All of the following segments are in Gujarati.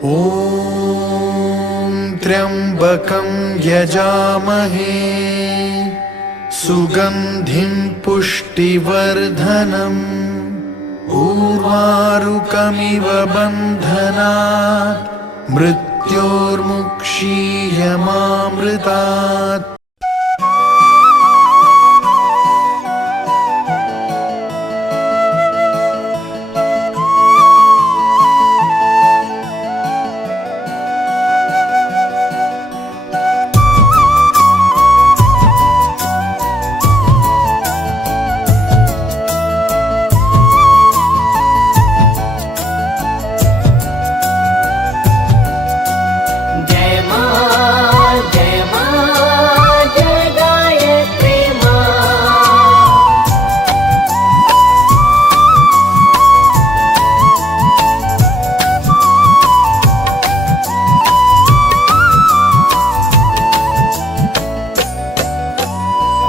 ॐ त्र्यम्बकं यजामहे सुगन्धिं पुष्टिवर्धनम् उर्वारुकमिव बन्धनात् मृत्योर्मुक्षीयमामृतात्।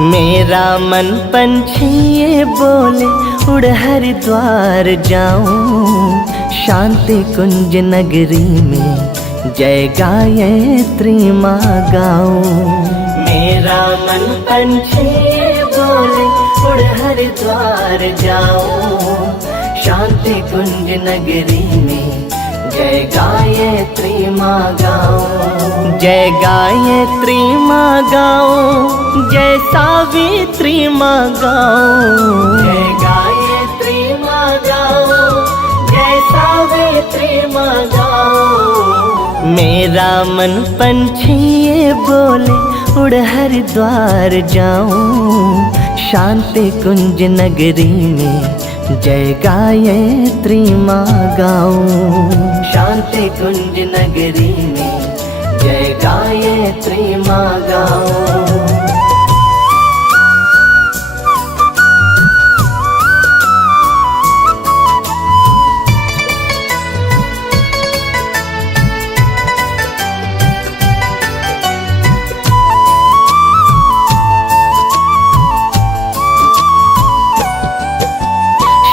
मेरा मन पंछी ये बोले उड़ हरिद्वार जाऊं, शांति कुंज नगरी में जय गायत्री माँ गाऊं। मेरा मन पंछी ये बोले उड़ हरिद्वार जाऊं, शांति कुंज नगरी में जय गायत्री माँ गाऊं। जय गायत्री माँ गाऊं, जय सावित्री माँ गाऊं। जय गायत्री माँ गाऊं, जय सावित्री माँ गाऊं। मेरा मन पंछी ये बोले उड़ हरिद्वार जाऊं, शांति कुंज नगरी में जय गायत्री माँ गाऊं। शांति कुंज नगरी में जय गायत्री माँ गाऊं।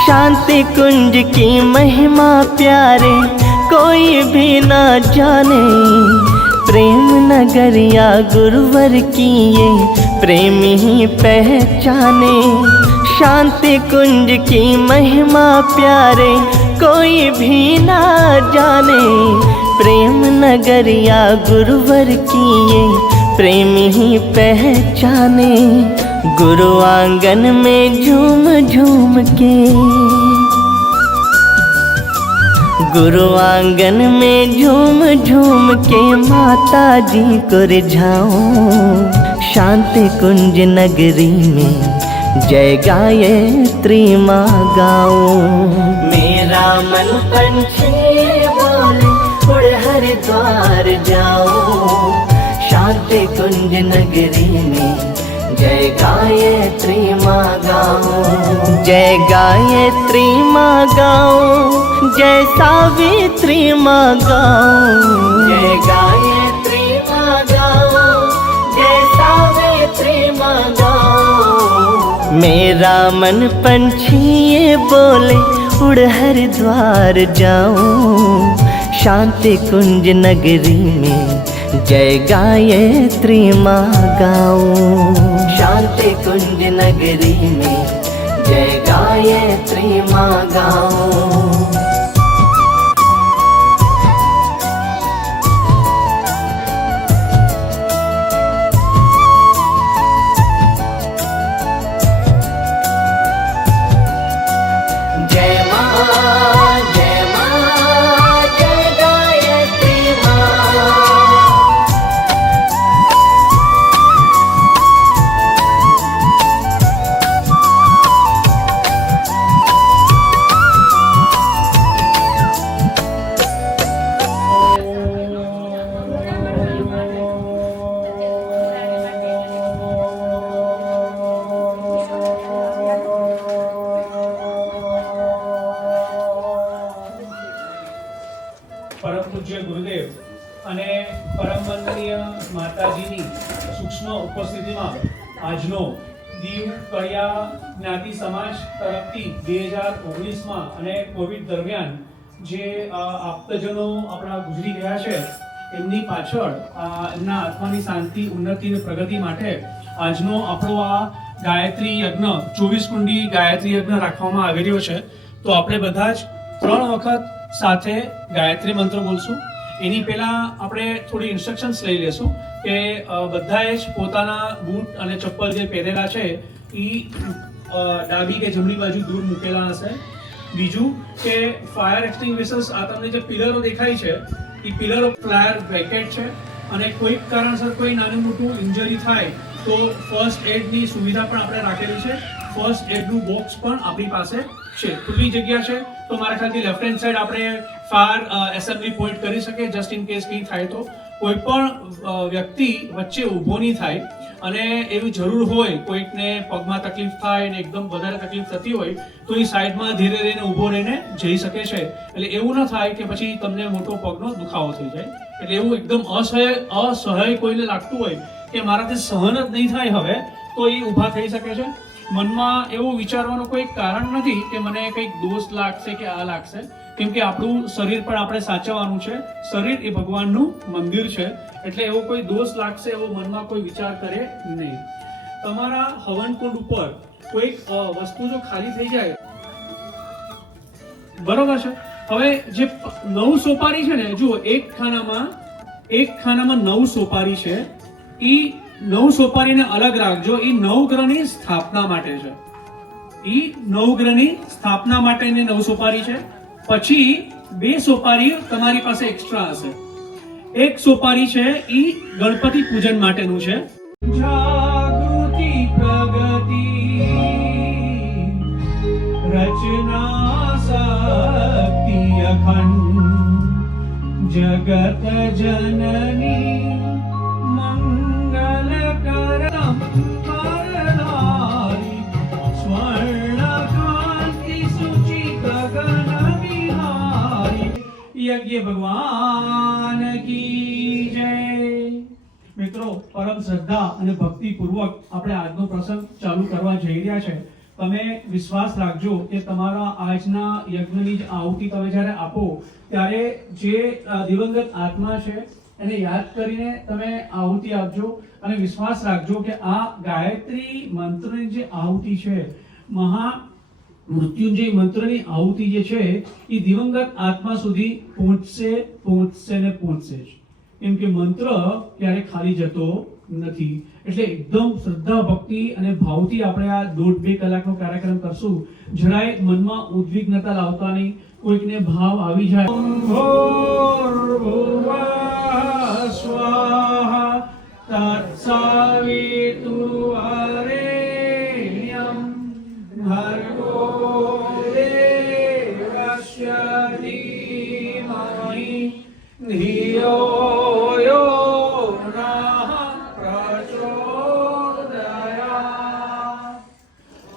शांति कुंज की महिमा प्यारे कोई भी ना जाने, प्रेम नगरिया गुरुवर की ये प्रेमी ही पहचाने। शांति कुंज की महिमा प्यारे कोई भी ना जाने, प्रेम नगरिया गुरुवर की ये प्रेमी ही पहचाने। गुरु आंगन में झूम झूम के, गुरु आंगन में झूम झूम के माता जी को रिझाऊं, शांति कुंज नगरी में जय गायत्री माँ गाऊं। मेरा मन पंछी बोले उड़ हरिद्वार जाऊं, शांति कुंज नगरी में जय गायत्री माँ गाऊं। जय गायत्री माँ गाऊं, जय सावित्री माँ गाऊं। जय गायत्री माँ गाऊं, जय सावित्री माँ गाऊं। मेरा मन पंछी ये बोले उड़ हरिद्वार जाऊं, शांति कुंज नगरी में जय गायत्री माँ गाऊं। शांति कुंज नगरी में जय गायत्री माँ गाऊं। પરમ પૂજ્ય ગુરુદેવ અને પરમ વંદનીય માતાજીની સૂક્ષ્મ ઉપસ્થિતિમાં આજનો દીવ કળિયા જ્ઞાતિ સમાજ તરફથી 2019માં અને કોવિડ દરમિયાન જે આપતજનો આપણા ગુજરી ગયા છે એમની પાછળ એમના આત્માની શાંતિ, ઉન્નતિ અને પ્રગતિ માટે આજનો આપણો આ ગાયત્રી યજ્ઞ 24 કુંડી ગાયત્રી યજ્ઞ રાખવામાં આવી રહ્યો છે. તો આપણે બધા જ 3 વખત સાથે ગાયત્રી મંત્ર બોલશું. એની પહેલા આપણે થોડી ઇન્સ્ટ્રક્શન્સ લઈ લેશું કે બધાએ જ પોતાના બૂટ અને ચપ્પલ જે પહેરેલા છે એ ડાબી કે જમણી બાજુ દૂર મૂકેલા હશે. બીજું કે ફાયર એક્સટિંગ્વિશર્સ, આ તમને જે પિલરો દેખાય છે એ પિલરો ફાયર બ્રેકેટ છે અને કોઈક કારણસર કોઈ નાનું મોટું ઇન્જરી થાય તો ફર્સ્ટ એડની સુવિધા પણ આપણે રાખેલી છે. ફર્સ્ટ એડનું બોક્સ પણ આપણી પાસે છે. ખુલ્લી જગ્યા છે તો મારા ખ્યાલથી લેફ્ટ હેન્ડ સાઈડ આપણે ફાયર એસેમ્બલી પોઈન્ટ કરી શકીએ, જસ્ટ ઇન કેસ કંઈ થાય તો. કોઈ પણ વ્યક્તિ વચ્ચે ઊભો નહીં થાય અને એવી જરૂર હોય, કોઈકને પગમાં તકલીફ થાય ને એકદમ વધારે તકલીફ થતી હોય તો એ સાઈડમાં ધીરે રહીને ઊભો રહીને જઈ શકે છે. એટલે એવું ન થાય કે પછી તમને મોટો પગનો દુખાવો થઈ જાય. એટલે એવું એકદમ અસહ્ય કોઈને લાગતું હોય કે મારાથી સહન જ નહીં થાય હવે, તો એ ઊભા થઈ શકે છે. મનમાં એવું વિચારવાનું કોઈ કારણ નથી કે મને કંઈક દોષ લાગશે કે આ લાગશે, કેમ કે આપણું શરીર પણ આપણે સાચવવાનું છે. શરીર એ ભગવાનનું મંદિર છે, એટલે એવો કોઈ દોષ લાગશે એવો મનમાં કોઈ વિચાર કરે નહીં. તમારા હવનકુંડ ઉપર કોઈક વસ્તુ જો ખાલી થઈ જાય, બરોબર છે. હવે જે 9 સોપારી છે ને, જુઓ એક ખાનામાં 9 સોપારી છે. એ 9 સોપારીને અલગ રાખજો. એ 9 ગ્રહની સ્થાપના માટે છે. એ 9 ગ્રહની સ્થાપના માટેની 9 સોપારી છે. પછી 2 સોપારી તમારી પાસે એક્સ્ટ્રા હશે. 1 સોપારી છે એ ગણપતિ પૂજન માટેનું છે. જાગૃતિ પ્રગતિ રચના શક્તિ અખંડ જગત જનની મંગલ કરમ પરધારી સ્વર્ણ કાંતિ સુચિ ગગન વિહારી યજ્ઞ ભગવાન કી જય. મિત્રો, પરમ શ્રદ્ધા અને ભક્તિ પૂર્વક આપણે આજનો પ્રસંગ ચાલુ કરવા જઈ રહ્યા છે. તમે વિશ્વાસ રાખજો કે તમારા આજના યજ્ઞની જ આહુતિ તમે જ્યારે આપો ત્યારે જે દિવંગત આત્મા છે એને યાદ કરીને તમે આહુતિ આપજો. અને વિશ્વાસ રાખજો કે આ ગાયત્રી મંત્રની જે આહુતિ છે, મૃત્યુંજય મંત્રની આહુતિ જે છે એ દિવંગત આત્મા સુધી પહોંચશે ને પહોંચશે જ. કેમ કે મંત્ર ક્યારે ખાલી જતો નથી. એટલે એકદમ શ્રદ્ધા, ભક્તિ અને ભાવથી આપણે આ 1.5-2 કલાકનો કાર્યક્રમ કરશું. જરાય મનમાં ઉદ્વિગ્નતા લાવતા નહીં. કોઈકને ભાવ આવી જાય સ્વાહા તત્સવિતુર્વરેણ્યં ભર્ગો દેવસ્ય ધીમહિ ધિયો યો નઃ પ્રચોદયાત.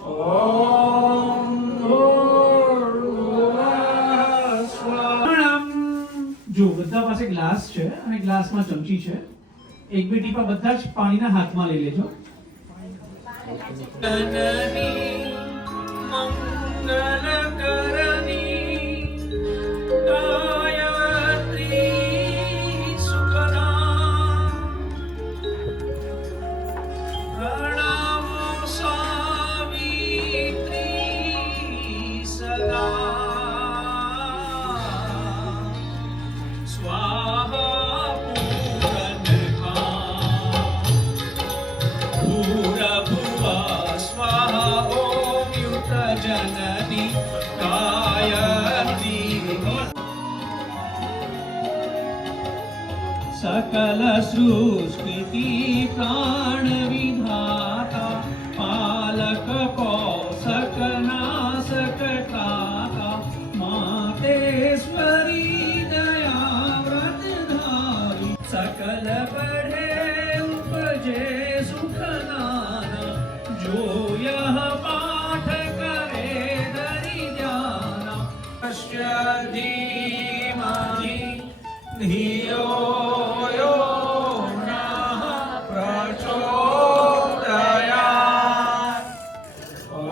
ઓમ ભૂર્ભુવઃ સ્વઃ. જો બધા પાસે ગ્લાસ છે અને ગ્લાસમાં ચમચી છે. 1-2 ટીપા બધા જ પાણીના હાથમાં લઈ લેજો. सकल सृष्टि प्राण विधाता पालक पोषक नाशक त्राता मातेश्वरी दया व्रत धारी सकल बढ़े उपजे सुख नाना जो यह पाठ करे दरि जाना पश्य धीमहि धियो यो नः प्रचोदयात्.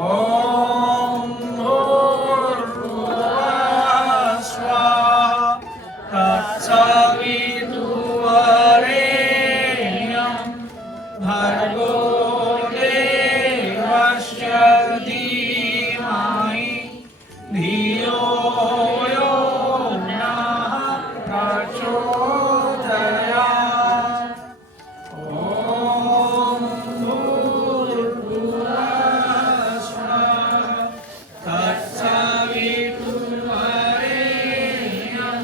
ओम भूर्भुवः स्वः. धियो यो नः प्रचोदयात्। ॐ भूर्भुवः स्वः तत्सवितुर्वरेण्यं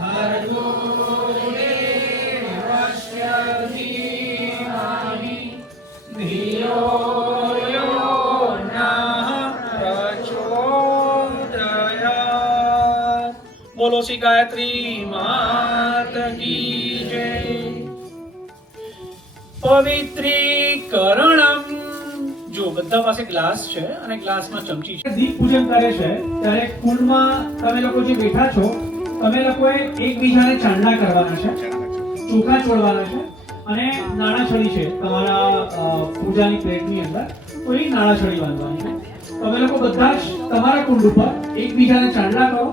भर्गो देवस्य धीमहि धियो यो नः प्रचोदयात्। बोलो श्री गायत्री मात की जय। પવિત્રીકરણમ। જો બધા પાસે ગ્લાસ છે અને ગ્લાસમાં ચમચી છે, દીપ પૂજન કરે છે ત્યારે કુંડમાં તમે લોકો જે બેઠા છો, તમે લોકોએ એકબીજાને ચાંદલા કરવાના છે, ચોખા ચોળવાના છે અને નાણાછડી છે તમારા પૂજાની પ્લેટની અંદર, તો એ નાણાછડી બાંધવાની છે। તમે લોકો બધા જ તમારા કુંડ ઉપર એકબીજાને ચાંદલા કરો,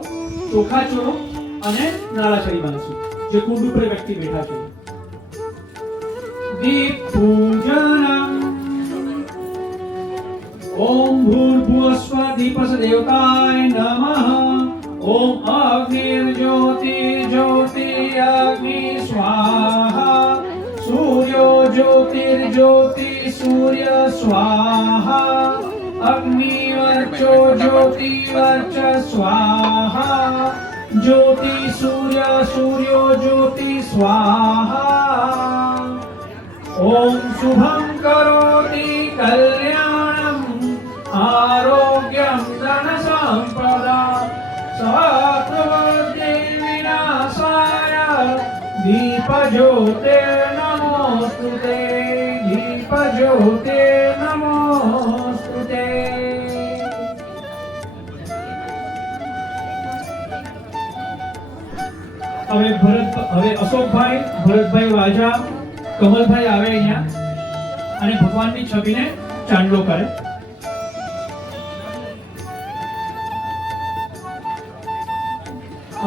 ચોખા ચોળો અને નાણાછડી બાંધશું, જે કુંડ ઉપર વ્યક્તિ બેઠા છે। दीप पूजनम। ओम भूर्भुवस्व दीपस देवताय नमः। ओम अग्निर्ज्योतिर्ज्योति अग्नि स्वाहा। सूर्यो ज्योतिर्ज्योति सूर्य स्वाहा। अग्निवर्चो ज्योतिवर्च स्वाहा। ज्योति सूर्य सूर्यो ज्योति स्वाहा। ओम शुभं करोति कल्याणं आरोग्यं धन संपदा सर्वविघ्न विनाशाय दीपज्योते नमोस्तुते। दीपज्योते नमोस्तुते। હવે અશોકભાઈ, ભરતભાઈ વાજા, કમલભાઈ આવે અહીંયા અને ભગવાનની છબીને ચાંદલો કરે।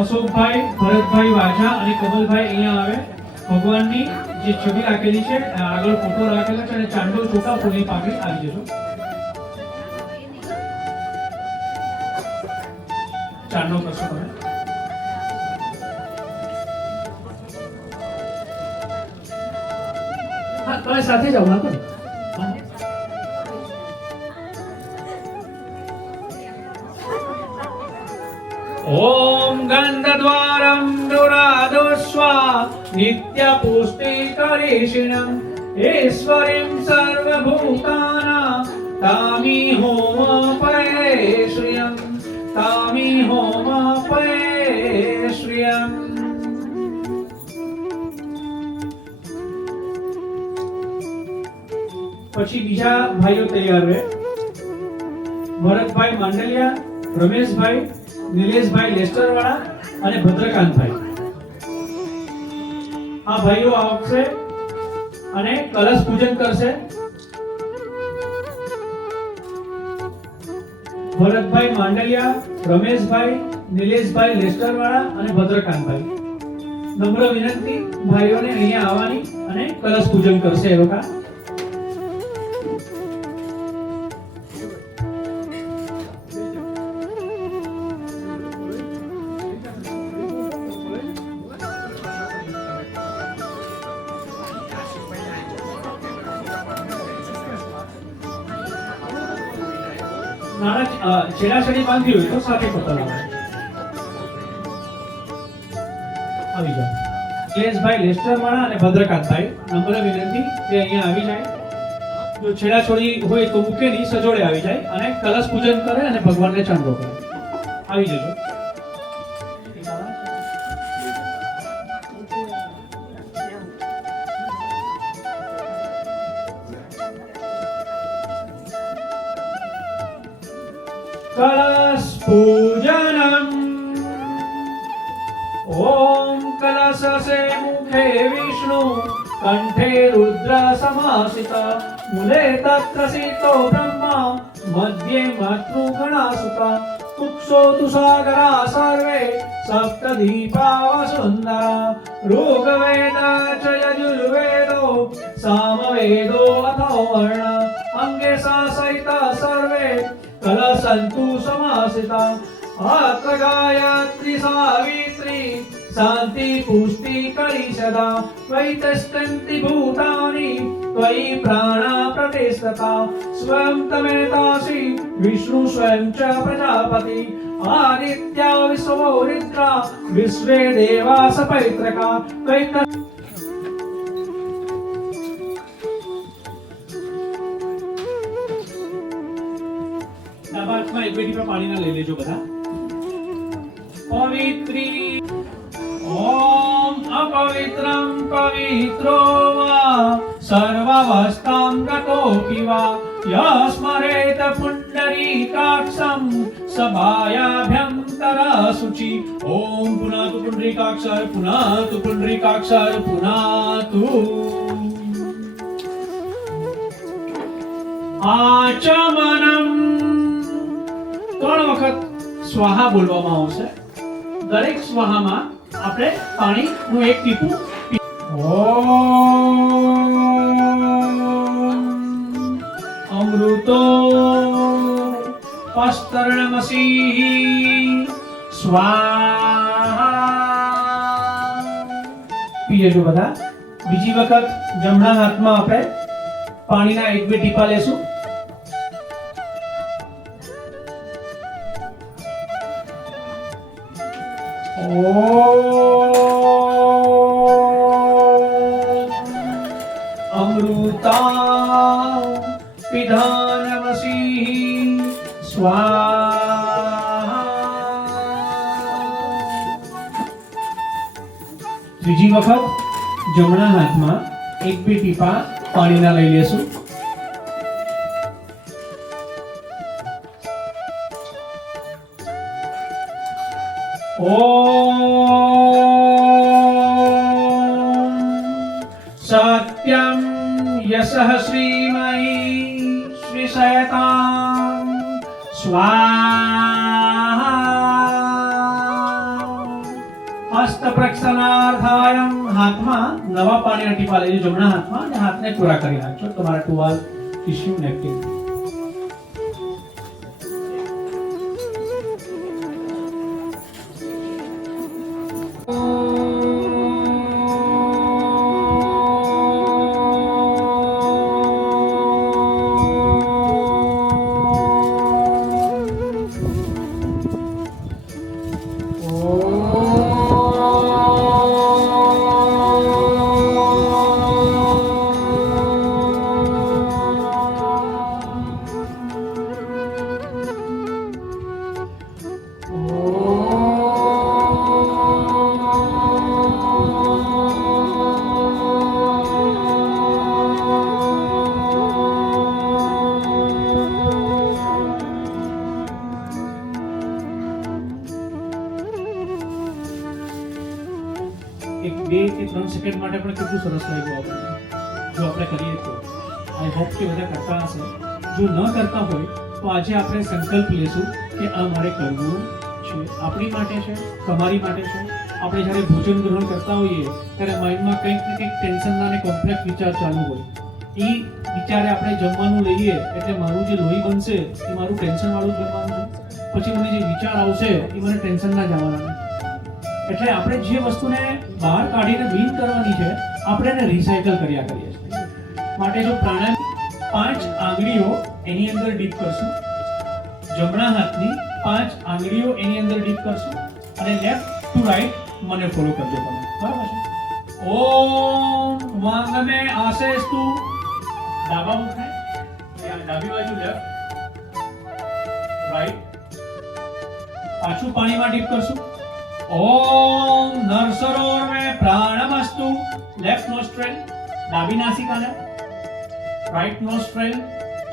અશોકભાઈ, ભરતભાઈ વાજા અને કમલભાઈ અહીંયા આવે, ભગવાનની જે છબી રાખેલી છે આગળ ફોટો રાખેલો છે અને ચાંદલો ચોખા ફૂલની પાકડી આવી જશો। ચાંદલો કરશો તમે। તમે સાથે જાઓ ના કરો। ओम गंधद्वारं दुरादोष्वा नित्य पुष्टिकरेषिणं ईश्वरीं सर्वभूतानां तामी होमपये श्रियं। तामी होमपये श्रियं। પછી બીજા ભાઈઓ તૈયાર હોય, ભરતભાઈ માંડલિયા, રમેશભાઈ, નિલેશભાઈ લેસ્ટરવાળા અને ભદ્રકાંતભાઈ, આ ભાઈઓ આવશે અને કલશ પૂજન કરશે। ભરતભાઈ માંડલિયા, રમેશભાઈ, નિલેશભાઈ લેસ્ટરવાળા અને ભદ્રકાંતભાઈ, નમ્ર વિનંતી ભાઈઓને અહીંયા આવવાની અને કલશ પૂજન કરશે એ લોકો। છેડાછેડી બાંધી હોય તો સાથે પતલ આવે। આવી જાઓ નિલેશભાઈ લેસ્ટરવાળા અને ભદ્રકાંતભાઈ, નમ્ર વિનંતી કે અહીંયા આવી જાય। જો છેડાછોડી હોય તો મૂકે નહીં, સજોડે આવી જાય અને કલશ પૂજન કરે અને ભગવાનને ચાંદલો કરે। આવી જજો। कलश पूजनम। ओम कलश से मुखे विष्णु कंठे रुद्र समासिता मूले तत्रसितो ब्रह्मा मध्ये मातृगणासुता कुक्षो तुषागरा सर्वे सप्तदीपा वसुंधरा ऋग्वेद च यजुर्वेदो सामवेदो अथो वर्ण अंगे सा सहिता सर्वे कलशन्तु समासिता अत्र गायत्री सावित्री शांति पुष्टि करी सदा त्वयि तिष्ठन्ति भूतानि त्वयि प्राणा प्रतिष्ठता स्वयं तमेतासि विष्णु स्वयं च प्रजापति आदित्या विश्वो रुद्रा विश्वे देवा सपैत्रका त्वयि हाथમાં એક બે ટીપા પાણીના લઈ લેજો બધા. પવિત્રી ઓમ અપવિત્રં પવિત્રો વા સર્વાવસ્થાં ગતોऽપि वा यस्मरेत पुण्डरीकाक्षं सभायाभ्यन्तर शुचि. ओम पुनातु पुण्डरीकाक्षर पुनातु पुण्डरीकाक्षर पुनातु. आचमनम 3 વખત સ્વાહા બોલવામાં આવશે. દરેક સ્વાહામાં આપણે પાણીનું એક ટીપું ઓમ અમૃતો પસ્તર્ણમસી સ્વાહા પી લેજો બધા. બીજી વખત જમણા હાથમાં આપણે પાણીના એક બે ટીપા લેશું. अमृता पिधानमसि स्वाहा. ત્રીજી વખત જમણા હાથમાં એક બે ટીપા પાણીના લઈ લેશું. ओम सत्यं यशः श्रीमयी श्रीशयतां स्वाहा. हस्त प्रक्षालनार्थायं हाथમાં નવા પાણીના ટીપા લેજો જમણા હાથમાં અને હાથને પૂરા કરી નાખજો તમારા ટુવાલ ટિશ્યુ નેપકિન. એક 2 કે 3 સેકન્ડ માટે પણ કેટલું સરસ લાગ્યું આપણને જો આપણે કરીએ તો. આઈ હોપ કે બધા કરતા હશે. જો ન કરતા હોય તો આજે આપણે સંકલ્પ લેશું કે આ મારે કરવું છે, આપણી માટે છે, તમારી માટે છે. આપણે જ્યારે ભોજન ગ્રહણ કરતા હોઈએ ત્યારે માઇન્ડમાં કંઈક ને કંઈક ટેન્શનના અને કોમ્પ્લેક્સ વિચાર ચાલુ હોય. એ વિચારે આપણે જમવાનું લઈએ એટલે મારું જે લોહી બનશે એ મારું ટેન્શન વાળું જ બનવાનું છે. પછી મને જે વિચાર આવશે એ મને ટેન્શન ના જવાના છે. એટલે આપણે જે વસ્તુને બહાર કાઢીને બીન કરવાની છે આપણે એને રિસાયકલ કર્યા કરીએ છીએ. માટે જો પ્રાણાયામ 5 આંગળીઓ એની અંદર ડીપ કરશું, જમણા હાથની 5 આંગળીઓ એની અંદર ડીપ કરશું અને લેફ્ટ ટુ રાઈટ મને ફોલો કરજો તમે. બરાબર છે? ઓમ વાંગમે આસેસ્તુ ડાબા મુખે ડાબી બાજુ લેફ્ટ રાઈટ. પાછું પાણીમાં ડીપ કરશું. ओम नरसरोवर में प्राणमस्तु लेफ्ट नोस्ट्रेल डाबी नासिकाने राइट नोस्ट्रेल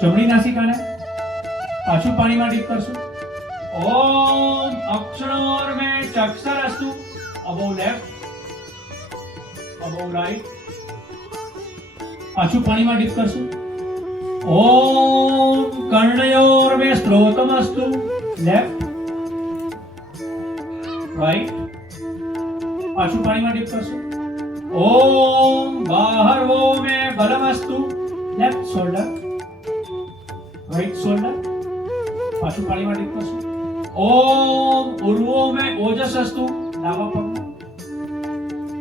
जमणी नासिकाने पाछू पानी में डीप करशु. ओम अक्षणोर में चक्षरस्तु अबव लेफ्ट अबव राइट पाछू पानी में डीप करशु. ओम कर्णयोर में स्त्रोतमस्तु लेफ्ट राइट पाछू पानी में डिप करशु. ओम बाहरवो में बलमस्तु लेफ्ट शोल्डर राइट शोल्डर पाछू पानी में डिप करशु. ઓમ ઉર્વો મે ઓજસસ્તુ ડાબા પગ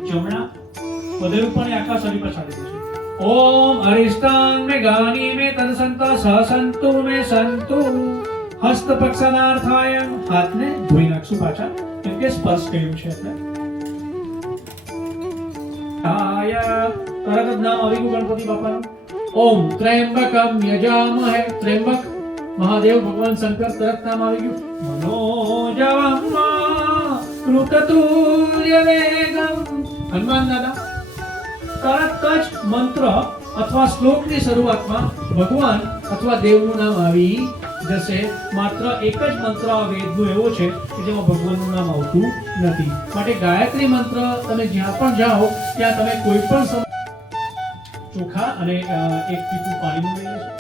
જમણા પદે ઉપર આખા શરીર પર છાડી દેશે. ઓમ અરિષ્ટાન મે ગાની મે તનસંત સહસંતુ મે સંતુ હસ્ત પક્ષનાર્થાય હાથને ધોઈ નાખશું પાછા કેમ કે સ્પર્શ કર્યું છે એટલે આયા તરત જ નામ આવી ગયું ગણપતિ બાપાનું. ઓમ ત્રયંબકમ યજામહે ત્રયંબક મહાદેવ ભગવાન શંકર તરત નામ આવી ગયું. મનોજવમ કૃતતુલ્ય વેગમ હનુમાન દાદા તરત જ મંત્ર અથવા શ્લોકની શરૂઆતમાં ભગવાન અથવા દેવનું નામ આવી જશે. માત્ર એક જ મંત્ર આ વેદનો એવો છે કે જેમાં ભગવાનનું નામ આવતું નથી. માટે ગાયત્રી મંત્ર તમે જ્યાં પણ જાઓ ત્યાં તમે કોઈ પણ ચોખા અને એક ટીપું પાણીનું લઈ લેશો.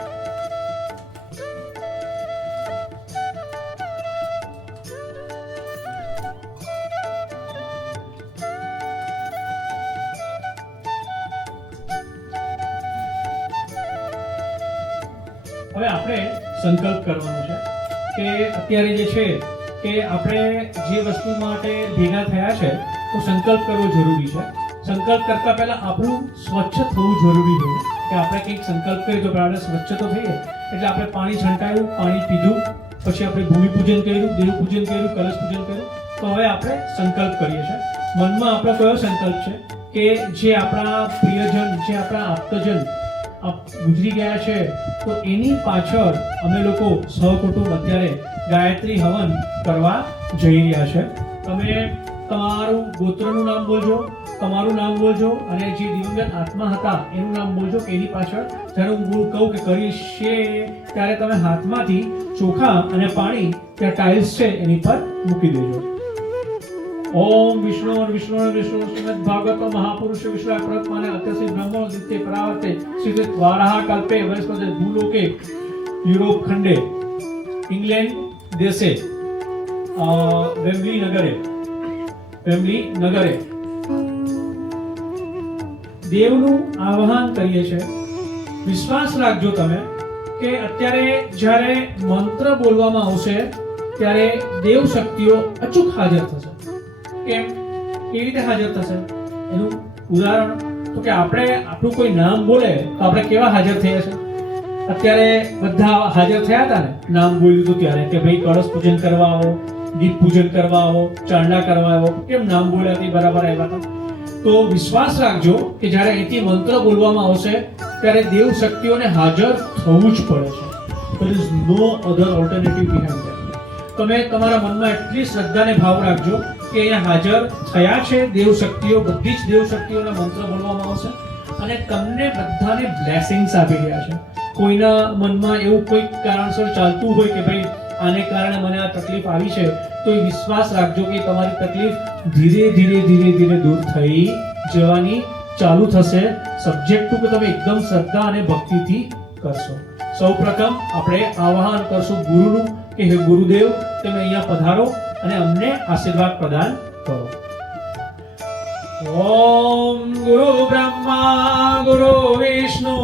હવે આપણે સંકલ્પ કરવાનો છે કે અત્યારે જે છે કે આપણે જે વસ્તુ માટે ભેગા થયા છે તો સંકલ્પ કરવો જરૂરી છે. સંકલ્પ કરતા પહેલા આપણું સ્વચ્છ થવું જરૂરી છે કે આપણે કંઈક સંકલ્પ કરીએ તો આપણે સ્વચ્છ તો થઈએ. એટલે આપણે પાણી છંટાયું, પાણી પીધું, પછી આપણે ભૂમિ પૂજન કર્યું, દેવ પૂજન કર્યું, કલશ પૂજન કર્યું. તો હવે આપણે સંકલ્પ કરીએ છીએ. મનમાં આપણો કયો સંકલ્પ છે કે જે આપણા પ્રિયજન, જે આપણા આપ્તજન ગુજરી ગયા છે તો એની પાછળ અમે લોકો સહકુટુંબ અત્યારે ગાયત્રી હવન કરવા જઈ રહ્યા છે. તમે તમારું ગોત્રનું નામ બોલજો, તમારું નામ બોલજો અને જે દિવંગત આત્મા હતા એનું નામ બોલજો. કે એની પાછળ જ્યારે હું કહું કે કરીશે ત્યારે તમે હાથમાંથી ચોખા અને પાણી ત્યાં ટાઇલ્સ છે એની પર મૂકી દેજો. ઓમ વિષ્ણુ વિષ્ણુ શ્રીમદ ભાગવત મહાપુરુષ વિશ્વાય પ્રત્માને અત્યસી બ્રહ્મો દિત્ય પરાવર્તે શ્રીત વારાહ કલ્પે વનસ્પતિ ભૂલોકે યુરોપ ખંડે ઇંગ્લેન્ડ દેશે વેમ્બલી નગરે દેવનું આવાહન કરીએ છીએ. વિશ્વાસ રાખજો તમે કે અત્યારે જ્યારે મંત્ર બોલવામાં આવશે ત્યારે દેવ શક્તિઓ અચૂક હાજર થશે. કેમ કેવી રીતે હાજર થશે એનું ઉદાહરણ તો કે આપણે આપણું કોઈ નામ બોલે તો આપણે કેવા હાજર થયા છે. અત્યારે બધા હાજર થયા હતા ને નામ બોલ્યું હતું ત્યારે કે ભાઈ કળશ પૂજન કરવા આવો, દીપ પૂજન કરવા આવો, ચાંદા કરવા આવો. કેમ નામ બોલ્યા તે બરાબર આવ્યા હતા. તો વિશ્વાસ રાખજો કે જ્યારે અહીંથી મંત્ર બોલવામાં આવશે ત્યારે દેવ શક્તિઓને હાજર થવું જ પડે છે. there is no other alternative behind that. તમે તમારા મનમાં એટલી શ્રદ્ધાને ભાવ રાખજો કે અહીંયા હાજર થયા છે દેવ શક્તિઓ. બધી જ દેવ શક્તિઓના મંત્ર બોલવામાં આવશે અને તમને બધાને બ્લેસિંગ્સ આપી રહ્યા છે. કોઈના મનમાં એવું કોઈ કારણસર ચાલતું હોય કે ભાઈ આને કારણે મને આ તકલીફ આવી છે તો એ વિશ્વાસ રાખજો કે તમારી તકલીફ ધીરે ધીરે ધીરે ધીરે દૂર થઈ જવાની ચાલુ થશે. સબ્જેક્ટ ટુ કે તમે એકદમ શ્રદ્ધા અને ભક્તિથી કરશો. સૌપ્રથમ આપણે આવાહન કરશું ગુરુનું કે હે ગુરુદેવ તમે અહીંયા પધારો અને અમને આશીર્વાદ પ્રદાન કરો. ઓમ ગુરુ બ્રહ્મા ગુરુ વિષ્ણુ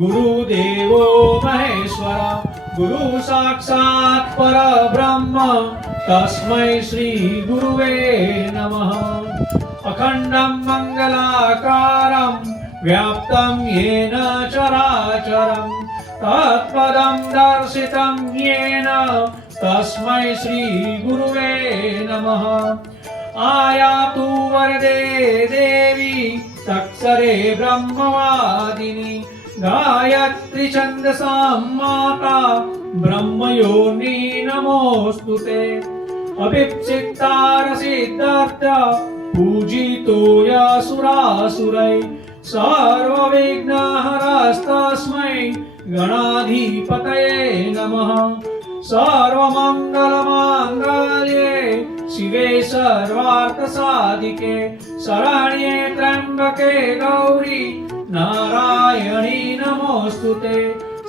ગુરુ દેવો મહેશ્વર ગુરુ સાક્ષાત પરબ્રહ્મ તસ્મૈ શ્રી ગુરુવે નમઃ. અખંડમ મંગલાકારમ વ્યાપ્તમ યેન ચરાચરમ તત્પદમ દર્શિતમ યેન તસ્મૈ શ્રી ગુરુવે નમઃ. આયાતુ વરદે દેવી તક્ષરે બ્રહ્મવાદિની ગાયત્રી છંદસામ માતા બ્રહ્મયોની નમોસ્તુતે. અભિપ્સિતાર સિદ્ધાર્થ પૂજિતો યસુરાસુરૈ સર્વ વિઘ્નહરસ્તસ્મૈ ગણાધિપતયે નમઃ. સર્વમંગલમાંગલ્યે શિવે સર્વાર્થ સાધિકે શરણ્યે ત્ર્યંબકે ગૌરી નારાયણી નમોસ્તુતે.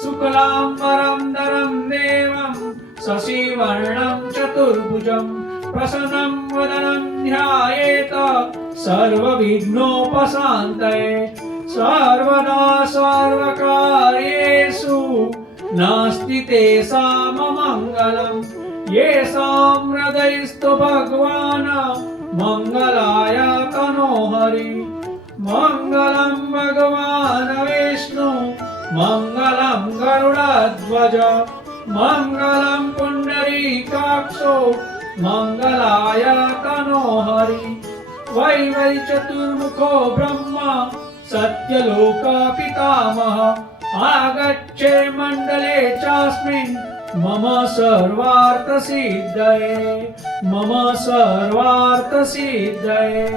શુક્લાંબરમ ધરમ દેવમ શશિવર્ણમ ચતુર્ભુજમ પ્રસન્നം વદनं ધ્યાયેત સર્વવિઘ્નોપશાંતયે. સર્વદા સર્વકાર્યેષુ નાસ્તિ તેષામ મંગલમ ये हृदयस्तु भगवान् मंगलाय तनो हरि मंगलम भगवान् विष्णु मंगलम गरुड़ध्वज मंगलम पुंडरीकाक्षो मंगलाय तनो हरि वै वै चतुर्मुखो ब्रह्मा सत्यलोक पितामह आगच्छे मंडले चास्मिन् मम सर्वार्थ सिद्धये मम सर्वार्थ सिद्धये।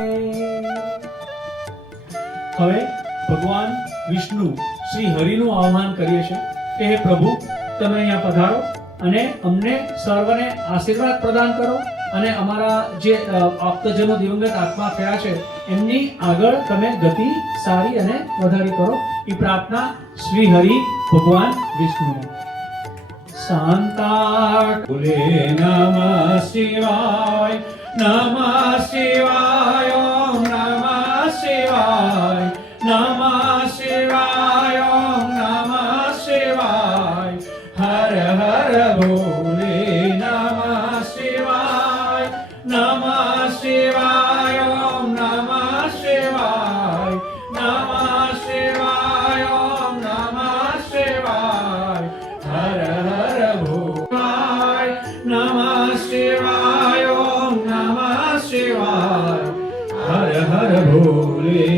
હવે ભગવાન વિષ્ણુ શ્રી હરિનું આહ્વાન કરીએ છીએ કે હે પ્રભુ તમે અહીંયા પધારો અને અમને સર્વને આશીર્વાદ પ્રદાન કરો અને અમારા જે આપ્તજનો દિવંગત આત્મા થયા છે એમની આગળ તમે ગતિ સારી અને વધારી કરો એ પ્રાર્થના શ્રી હરિ ભગવાન વિષ્ણુને। શાંતા બોલે નમઃ શિવાય નમઃ શિવાય ઓમ નમઃ શિવાય નમઃ શિવાય ઓમ નમઃ શિવાય હર હર બોલે નમઃ શિવાય નમઃ શિવાય ઓમ નમઃ શિવાય નમઃ શિવાય ઓમ નમઃ શિવાય હર હર ભોલે નમઃ શિવાય ઓમ નમઃ શિવાય હર હર ભોલે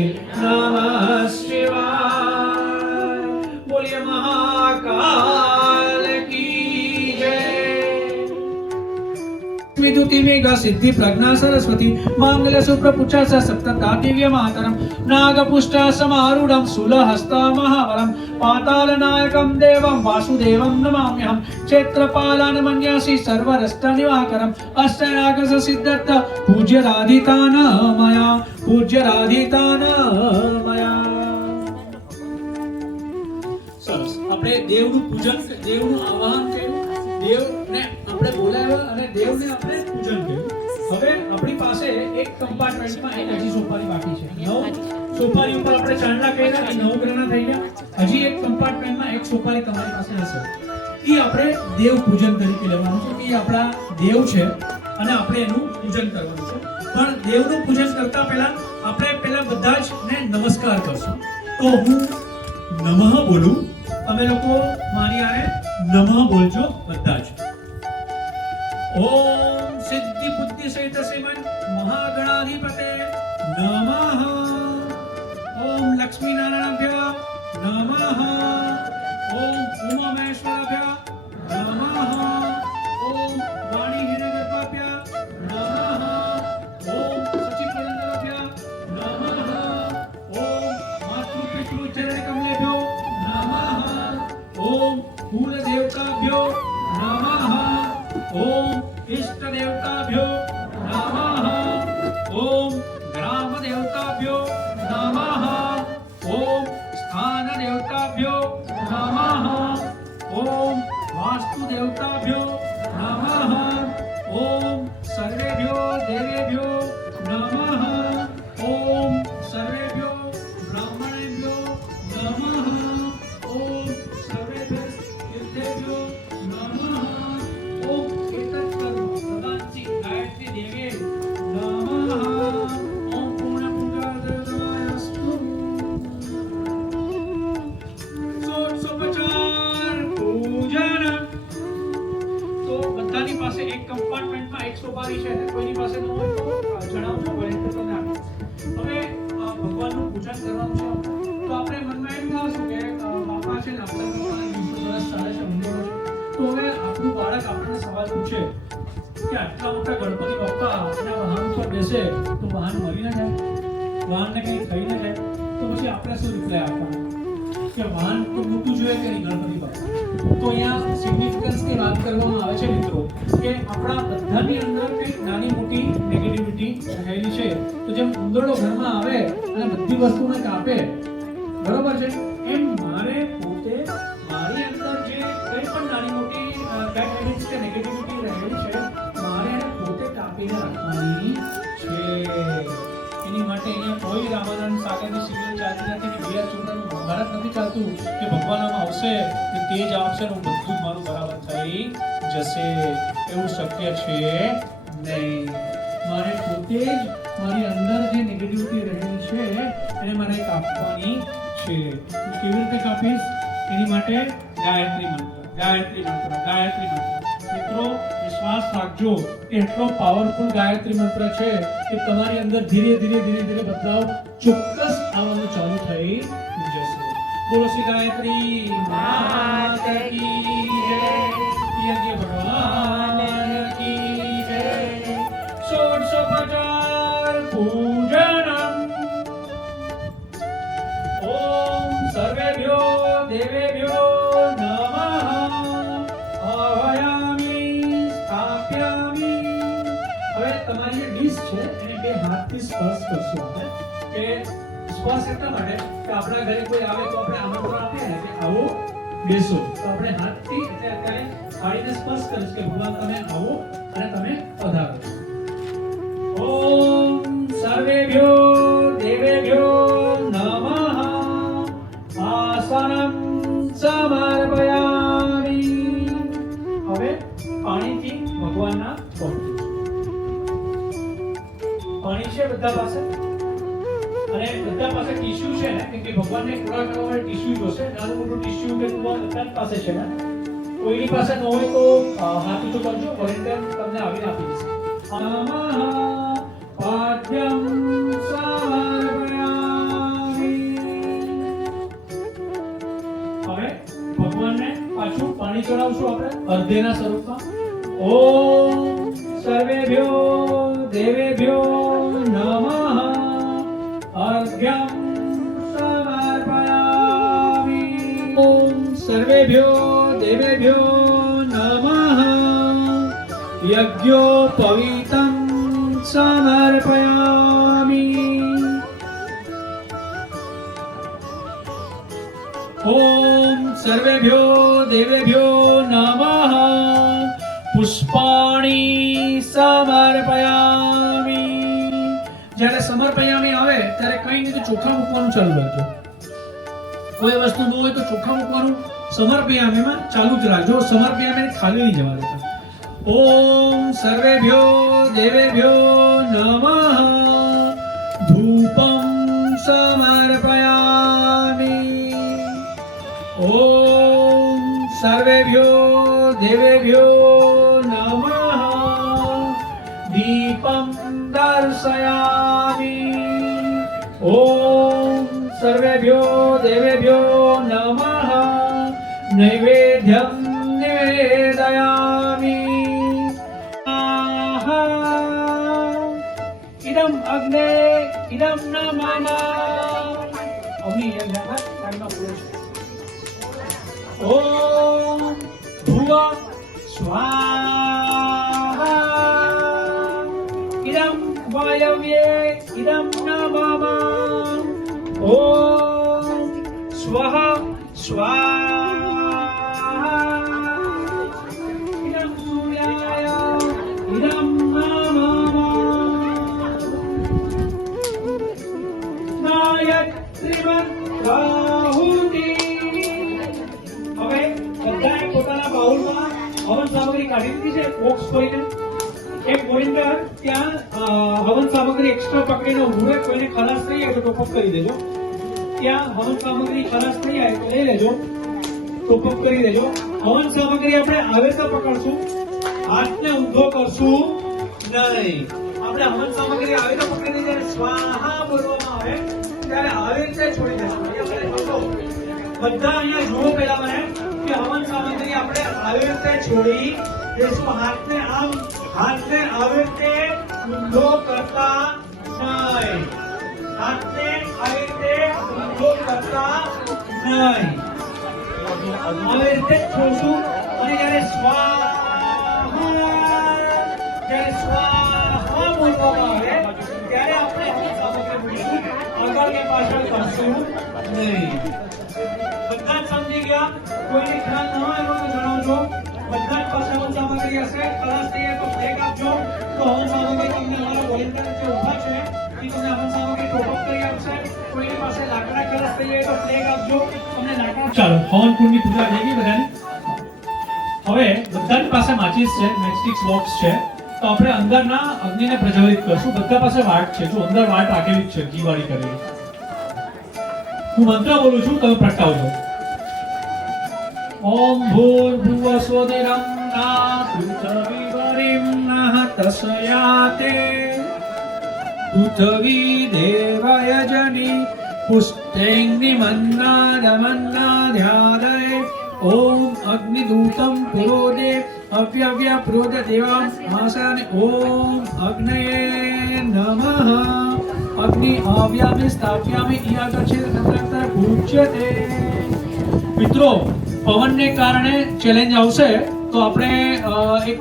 નમઃ શિવાય। બોલીએ મહાકાલ કી જય। विदुति मेघ सिद्धि प्रज्ञा सरस्वती मांगल्य सुप्रपुच्छ सप्तता दिव्य मातरम नागपुष्ट समारूढ़ं शूलहस्ता महाबलं पातालनायकं देवं वासुदेवं नमाम्यहं क्षेत्रपालान् मन्यासि सर्वरस्त निवाकरम् अस्य नागस सिद्धर्थ पूज्य राधितान मया पूज्य राधितान मया। સરસ આપણે દેવનું પૂજન દેવનું આવાહન કર્યું દેવને આપણે બોલાવ્યા અને દેવને આપણે પૂજન કર્યું। હવે આપણી પાસે એક કમ્પાર્ટમેન્ટમાં એક હજી સોપારી બાકી છે। 9 સોપારી ઉપર આપણે ચાંદલા કર્યા એ 9 ગ્રહના થઈ ગયા। હજી એક કમ્પાર્ટમેન્ટમાં એક સોપારી તમારી પાસે હશે એ આપણે દેવ પૂજન તરીકે લેવાનું છે કે એ આપણા દેવ છે અને આપણે એનું પૂજન કરવાનું છે। પણ દેવનું પૂજન કરતા પહેલા આપણે પહેલા બધા જ ને નમસ્કાર કરશું। તો હું નમઃ બોલું તમે લોકો મારી આરે નમઃ બોલજો બધા જ। ઓમ સિદ્ધિ બુદ્ધિ સહિત શ્રીમન મહાગણાધિપતે નમઃ ઓમ લક્ષ્મી નારાયણાભ્ય નમઃ ઓમ ઉમામેશ્વરાભ્ય નમઃ ઓમ વાણી હિરણ્યગર્ભાભ્ય નમઃ ઓમ સચિદાનંદાભ્ય નમઃ ઓમ માતૃ પિતૃ ચરણ કમલેભ્યો नमः ओम कुल देवताभ्यो नमः ओम इष्ट देवताभ्यो नमः ओम ग्राम देवताभ्यो नमः ओम स्थान देवताभ्यो नमः ओम वास्तु देवताभ्यो नमः ओम सर्वेभ्यो देवेभ्यो नमः ओम सर्वेभ्यो ब्राह्मणेभ्यो नमः ओम सर्वेभ्यो तीर्थेभ्यो नमः ओम एतत्कर्म प्रदानसी गायत्री देवे नमः ओम पूर्ण पूजार्दनायस्तु। सोपचार पूजन। તો બધાની પાસે એક કમ્પાર્ટમેન્ટમાં એક સોપારી છે કોઈની પાસે ન હોય તો જણાવજો વળી તો તમને આપીશ। હવે ભગવાનનું પૂજન કરવાનું છે તો આપણે મનમાં એમ થશે કે બાપા છે ને આપણે 20 વર્ષ ચાલે છે ઉંમર છે તો હવે આપણું બાળક આપણને સવાલ પૂછે કે આટલા મોટા ગણપતિ બાપા એના વાહન પર બેસે તો વાહન મરી ન જાય વાહનને કંઈ થઈ ન જાય તો પછી આપણે શું રિપ્લાય આપવાનું કે વાહન તો મૂકવું જોઈએ કે નહીં ગણપતિ બાપા। તો અહીંયા સિગ્નિફિકન્સની વાત કરવામાં આવે છે મિત્રો કે આપણા બધાની અંદર કંઈક નાની મોટી નેગેટિવિટી રહેલી છે। તો જેમ ઉંદરડો ઘરમાં આવે અને બધી વસ્તુને કાપે બરોબર છે એમ મારે પોતે મારી અંદર જે કંઈ પણ નાની મોટી બેડ હેબિટ્સ કે નેગેટિવિટી રહેલી છે મારે એને પોતે કાપીને રાખવાની છે। એની માટે અહીંયા કોઈ રામાનંદ સાગરની સિરિયલ ચાલતી નથી કે બીજા છોકરાનું મહાભારત નથી ચાલતું કે ભગવાન આમાં આવશે કે તેજ આવશે ને બધું જ મારું બરાબર થઈ જશે। એવું શક્ય છે નહીં. મારે પોતે જ મારી અંદર જે નેગેટિવિટી રહેલી છે એને મારે કાપવાની છે. હું કેવી રીતે કાપીશ? એની માટે ગાયત્રી મંત્ર. મિત્રો વિશ્વાસ રાખજો કે એટલો પાવરફુલ ગાયત્રી મંત્ર છે કે તમારી અંદર ધીરે ધીરે બદલાવ ચોક્કસ આવવાનું ચાલુ થઈ જશે. બોલો શ્રી ગાયત્રી માત કી જય, યજ્ઞ ભગવાન કી જય. ષોડશોપચાર પૂજનમ. ઓમ સર્વેભ્યો દેવેભ્યો નમઃ. આવાયામિ સ્થાપ્યામિ. હવે તમારી જે ડીશ છે એને બે હાથથી સ્પર્શ કરશો આપણે. કે સ્પર્શ એટલા માટે કે આપણા ઘરે કોઈ આવે તો આપણે આમંત્રણ આપીએ ને કે આવો બેસો, તો આપણે હાથથી એટલે અત્યારે થાળીને સ્પર્શ કરીશ કે ભગવાન તમે આવો અને તમે પધારો. ઓમ સર્વેભ્યો દેવેભ્યો નમઃ. આસનમ સમર્પયામિ. હવે પાણીથી ભગવાનના પગ. પાણી છે બધા પાસે અને બધા પાસે ટીશ્યુ છે ને, કે ભગવાનને પૂરા કરવા માટે ટીશ્યુ જોશે. નાનું મોટું ટીશ્યુ કે બધા પાસે છે ને. કોઈની પાસે ન હોય તો હાથ ઊંચો કરજો, વોલેન્ટિયર તમને આવીને આપી દેશે. નમઃ પાદ્યમ સમર્પયામિ. હવે ભગવાનને પાછું પાણી ચડાવશું આપણે અર્ધેના સ્વરૂપમાં. ઓમ સર્વેભ્યો દેવેભ્યો નમઃ. અર્ઘ્યમ સમર્પયામિ. ઓમ સર્વેભ્યો દેવેભ્યો નમઃ. યજ્ઞોપવીતં સમર્પયામિ. ઓમ સર્વેભ્યો દેવેભ્યો નમઃ. પુષ્પાણિ સમર્પયામિ. જ્યારે સમર્પયામિ આવે ત્યારે કઈ નહીં તો ચોખા મૂકવાનું ચાલુ રાખજો. કોઈ વસ્તુ ન હોય તો ચોખા મૂકવાનું સમર્પયામિમાં ચાલુ જ રાખજો. સમર્પયામિને ખાલી નહીં જવા દેતા. ઓમ સર્વેભ્યો દેવેભ્યો નમઃ. ધૂપમ સમર્પયામિ. ઓમ સર્વેભ્યો દેવેભ્યો નમઃ. દીપમ દર્શયામિ. ઓમ સર્વેભ્યો દેવેભ્યો નમઃ. નૈવેદ્યમ નિવેદયામિ. ઇદમ અગ્ને ઇદમ નમઃ. અગ્નિ યજ્ઞમાં કર્મ પૂરો છે. ઓમ ભુવ સ્વાહા. ઇદમ વાયવ્યે ઇદમ નમઃ. ઓમ સ્વઃ સ્વાહા. ઇદમ સૂર્યાય ઇદમ નમઃ. ગાયત્રીવત આહુતિ. હવે બધાએ પોતાના બાઉલમાં હવન સામગ્રી કાઢી દીધી છે. બોક્સ ખોલીને એક વોલેન્ટિયર ત્યાં હવન સામગ્રી એક્સ્ટ્રા પકડીને ઊભું રહે. કોઈને ખલાસ થઈ જાય તો ટોપઅપ કરી દેજો. ત્યાં હવન સામગ્રી ખલાસ થઈ જાય તો લઈ લેજો, ટોપઅપ કરી દેજો. હવન સામગ્રી આપણે આવે તો પકડશું, હાથને ઊંધો કરશું નહીં. આપણે હવન સામગ્રી આવે તો પકડી દઈએ. જ્યારે સ્વાહા બોલવામાં આવે ત્યારે આવી રીતે છોડી દેશું. બધા અહીંયા જુઓ પહેલા મને કે હવન સામગ્રી આપણે આવી રીતે છોડી દેશું. હાથને આવી રીતે ઊંધો કરતા નહીં. હાથને આવી રીતે ઊંધો કરતા નહીં. આવી રીતે છોડશું. અને જ્યારે સ્વાહા બોલવામાં આવે ત્યારે આપણે હવન સામગ્રી મૂકીશું. આગળ કે પાછળ કરશું નહીં. બધા જ સમજી ગયા? કોઈને ખ્યાલ ન હોય તો જણાવજો. બધા જ પાસે હવન સામગ્રી હશે. ખલાસ થઈ જાય તો ફ્લેગ આપજો. તો હવન સામગ્રી તમને અમારા વોલેન્ટિયર જે ઉભા છે એ તમને હવન સામગ્રી ટોપઅપ કરી આપશે. કોઈની પાસે લાકડા ખલાસ થઈ જાય તો ફ્લેગ આપજો. તમને લાકડા. ચાલો હવન કુંડની પૂજા થઈ ગઈ બધાની. હવે બધાની પાસે માચીસ છે, મેચસ્ટિક્સ બોક્સ છે, તો આપણે અંદરના અગ્નિને પ્રજ્વલિત કરશું. બધા પાસે વાટ છે, જો અંદર વાટ રાખેલી જ છે, ઘીવાળી કરેલી. હું મંત્ર બોલું છું, તમે પ્રગટાવજો. ઓમ ભૂર્ભુવઃ સ્વઃ પૃથ્વીવરિમ્નઃ તસ્યાતે પૃથ્વી દેવયજની પુષ્ટૈર્નિમન્નાદમન્નાધ્યાદય ઓમ અગ્નિદૂતમ પુરોદે અવ્યવ્ય પુરોદ દેવાં આસાને ઓમ અગ્નયે નમઃ અગ્નિ આવ્યામિ સ્થાપ્યામિ ઈયાગચ્છેદ નંતર પૂજ્યતે. મિત્રો, પવનને કારણે ચેલેન્જ આવશે, તો આપણે એક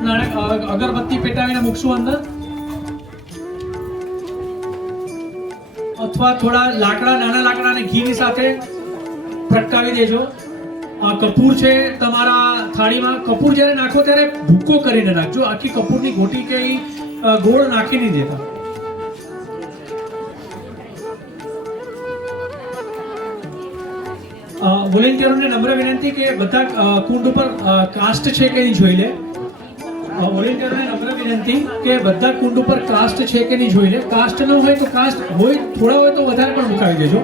અગરબત્તી પેટાવીને મૂકશું અંદર, અથવા થોડા લાકડા, નાના લાકડાને ઘીની સાથે પ્રગટાવી દેજો. કપૂર છે તમારા થાળીમાં, કપૂર જ્યારે નાખો ત્યારે ભૂકો કરીને નાખજો. આખી કપૂરની ગોટી કે ગોળ નાખી નહીં દેતા. વોલેન્ટિયરોને નમ્ર વિનંતી કે બધા કુંડ ઉપર કાસ્ટ છે કે નહીં જોઈ લે. વોલેન્ટિયરોને નમ્ર વિનંતી કે બધા કુંડ ઉપર કાસ્ટ છે કે નહીં જોઈ લે. કાસ્ટ ન હોય તો કાસ્ટ હોય, થોડા હોય તો વધારે પણ મુકાવી દેજો.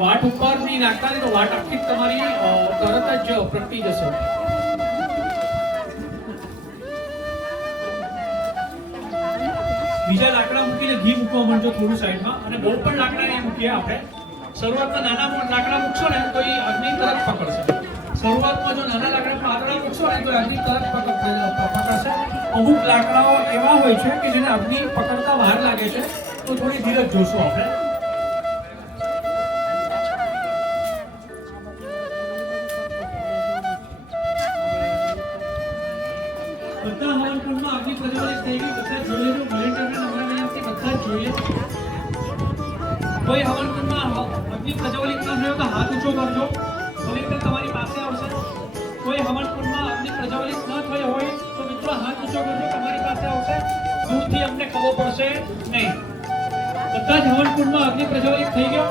વાટ ઉપર નહીં નાખતા નહીં તો વાટ આખી તમારી તરત જ પ્રગટી જશે. બીજા લાકડા મૂકીને ઘી મૂકવા માંડજો થોડું સાઈડમાં, અને બહુ પણ લાકડા નહીં મૂકીએ આપણે. શરૂઆતમાં નાના લાકડા મૂકશો ને તો એ અગ્નિ તરત પકડશે. શરૂઆતમાં જો નાના લાકડા પાતળા મૂકશો ને તો અગ્નિ તરત પકડશે. અમુક લાકડાઓ એવા હોય છે કે જેને અગ્નિ પકડતા વાર લાગે છે, તો થોડી ધીરજ જોશું આપણે. બધા હવનકુંડમાં અગ્નિ પ્રજ્વલિત થઈ ગઈ. બધા જોઈ લેજો. વોલેન્ટિયરને નમ્ર વિનંતી, બધા જોઈએ. કોઈ હવનકુંડમાં અગ્નિ પ્રજ્વલિત ન થયો તો હાથ ઊંચો કરજો. વોલેન્ટિયર તમારી પાસે આવશે. કોઈ હવનકુંડમાં અગ્નિ પ્રજ્વલિત ન થયો હોય તો મિત્રો હાથ ઊંચો કરજો, તમારી પાસે આવશે. દૂરથી અમને ખબર પડશે નહીં. બધા જ હવનકુંડમાં અગ્નિ પ્રજ્વલિત થઈ ગયો.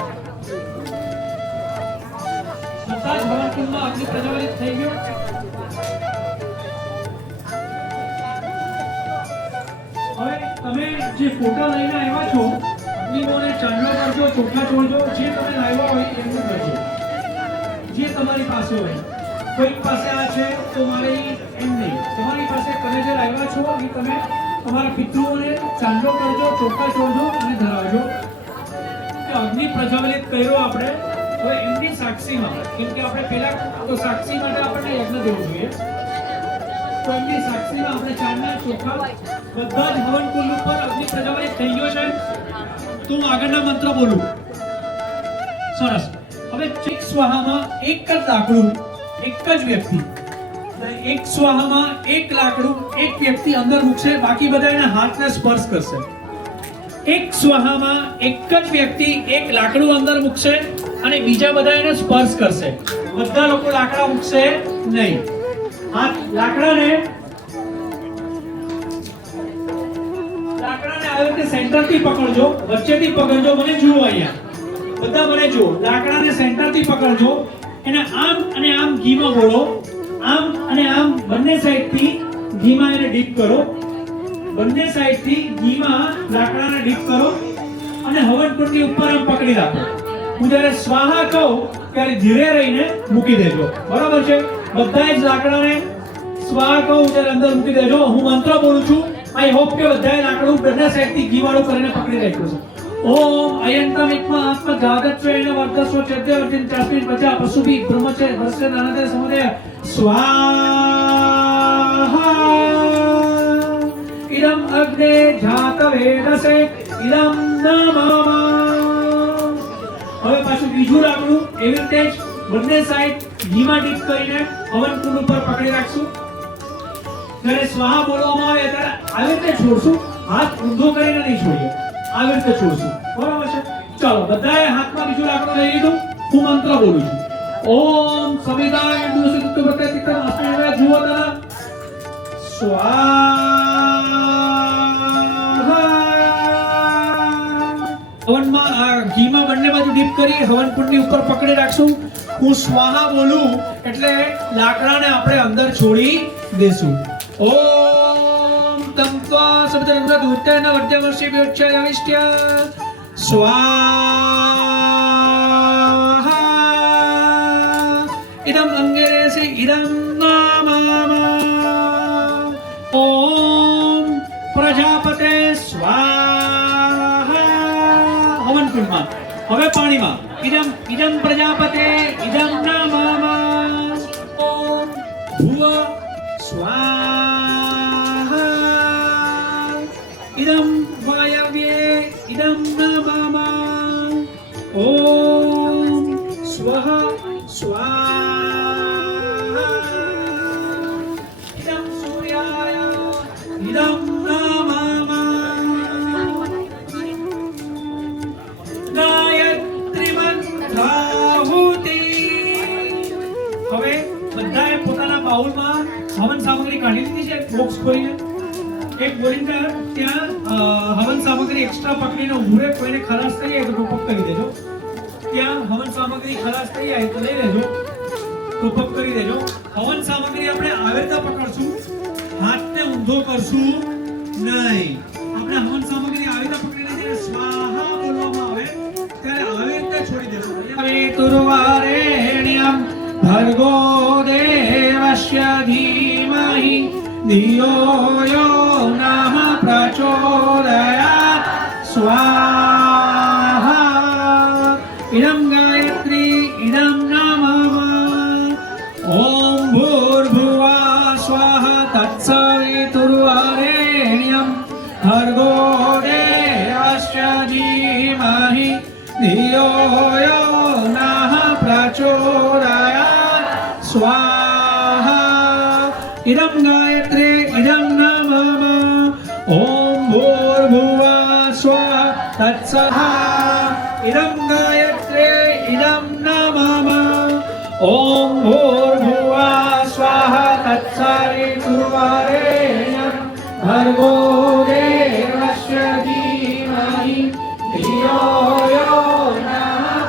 બધા જ હવનકુંડમાં અગ્નિ પ્રજ્વલિત થઈ ગયો. હવે તમે જે ફોટા લઈને આવ્યા છો, અગ્નિઓને ચાંદલો કરજો, ચોખા છોડજો. જે તમે લાવ્યા હોય એમનું કરજો, જે તમારી પાસે હોય. કોઈક પાસે આ છે તો મારે એમ નહીં. તમારી પાસે તમે જે લાવ્યા છો એ તમે તમારા પિતૃઓને ચાંદલો કરજો, ચોખા છોડજો અને ધરાવજો. અગ્નિ પ્રજ્વલિત કર્યો આપણે, હવે એમની સાક્ષીમાં, કેમ કે આપણે પહેલા તો સાક્ષી માટે આપણને યજ્ઞ દેવું જોઈએ, તો એમની સાક્ષીમાં આપણે ચાંદલા, ચોખા, બધા જ હવનકુંડ ઉપર અગ્નિ પ્રજ્વલિત થઈ ગયો છે. તો હું આગળના મંત્ર બોલું. સરસ. હવે એક સ્વાહામાં એક જ લાકડું, એક જ વ્યક્તિ, એક સ્વાહામાં એક લાકડું એક વ્યક્તિ અંદર મૂકશે, બાકી બધા એના હાથને સ્પર્શ કરશે. એક સ્વાહામાં એક જ વ્યક્તિ એક લાકડું અંદર મૂકશે અને બીજા બધા એને સ્પર્શ કરશે. બધા લોકો લાકડા મૂકશે નહીં. હાથ લાકડાને આવી રીતે સેન્ટરથી પકડજો, વચ્ચેથી પકડજો. મને જુઓ અહીંયા, બધા મને જુઓ. લાકડાને સેન્ટરથી પકડજો, એને આમ અને આમ ઘીમાં બોળો. આમ અને આમ બંને સાઈડથી ઘીમાં એને ડીપ કરો. બંને સાઈડથી ઘીમાં લાકડાને ડીપ કરો અને હવનકુંડની ઉપર આમ પકડી રાખો. હું જ્યારે સ્વાહા કહું ત્યારે ધીરે રહીને મૂકી દેજો. બરાબર છે? બધા જ લાકડાને સ્વાહા કહું ત્યારે અંદર મૂકી દેજો. હું મંત્ર બોલું છું. આઈ હોપ કે બધાએ લાકડું બંને સાઈડથી ઘી વાળું કરીને પકડી રાખ્યું છે. ઓમ અયંતમ ઇક્મા આત્મ જાગત્વેન વર્ધસ્વ ચેદ્યવર્તિન ચાસ્મિન પ્રજા પશુભી બ્રહ્મચર્ય વર્ષે નાનદે સમુદય સ્વાહા ઇદમ અગ્ને જાત વેદસે ઇદમ નમઃ. હવે પાછું બીજું લાકડું એવી રીતે જ બંને સાઈડ ઘીમાં ડીપ કરીને હવનકુંડ ઉપર પકડી રાખશું. જ્યારે સ્વાહા બોલવામાં આવે ત્યારે આવી રીતે છોડશું. હાથ ઊંધો કરીને નહીં છોડીએ, આવી રીતે છોડશું. બરાબર છે? ચાલો બધાએ હાથમાં બીજો લાકડો લઈ લીધો. હું મંત્ર બોલું છું. ઓમ સવિતાય દુષિત પ્રતિક અસ્મિને જુઓ તના સ્વાહા. હવનમાં ઘીમાં બંને બાજુ ડીપ કરી હવન કુંડની ઉપર પકડી રાખશું. હું સ્વાહા બોલું એટલે લાકડાને આપણે અંદર છોડી દેશું. ઓમ તંત્વા સવિતરંગા દૂતેન વર્ધ્યવર્ષી વિચ્છાયાવિષ્ટ્ય સ્વાહા. ઇદમ અંગેરેસી ઇદમ નામા. ઓમ પ્રજાપતે સ્વાહા. હવન કુંડમાં હવે પાણીમાં ઇદમ ઇદમ પ્રજાપતે ઇદમ નામા. ઓમ ભુવ સ્વાહા. ઇદમ વાયવ્યે ઇદમ નામા. ઓમ સ્વઃ સ્વાહા. ઇદમ સૂર્યાય ઇદમ નામા. ગાયત્રી મંત્રાહુતિ. હવે બધાએ પોતાના બાઉલમાં હવન સામગ્રી કાઢી લીધી છે. બોક્સ ખોલીને એક વોલેન્ટિયર ત્યાં હવન સામગ્રી એક્સ્ટ્રા પકડીને ઊભું રહે. કોઈને ખલાસ થઈ જાય તો ટોપઅપ કરી દેજો. ત્યાં હવન સામગ્રી ખલાસ થઈ જાય તો લઈ લેજો, ટોપઅપ કરી દેજો. હવન સામગ્રી આપણે આવી રીતે પકડશું, હાથને ઊંધો કરશું નહીં. આપણે હવન સામગ્રી આવી રીતે પકડીને જ્યારે સ્વાહા બોલવામાં આવે ત્યારે આવી રીતે છોડી દેશું. તુર્વારેણ્યમ ભર્ગો દેવસ્ય ધીમહિ ધિયો યો નઃ પ્રચોદયાત સ્વાહા. ઇદં ગાયત્રી ઇદં નમઃ. ઓમ ભૂર્ભુવઃ સ્વાહા તત્સવિતુર્વરેણ્યં ભર્ગો દેવસ્ય ધીમહિ ધિયો યો નઃ પ્રચોદયાત સ્વાહા. ઇદં ગાયત્રી ઇદં નમઃ. ઓમ ભૂર્ભુવઃ સ્વાહા તત્સવિતુર્વરેણ્યં ઇદં ગાયત્રી ઇદં નમઃ. ઓમ ભૂર્ભુવઃ સ્વાહા તત્સવિતુર્વરેણ્યં ભર્ગો દેવસ્ય ધીમહિ ધિયો યો નઃ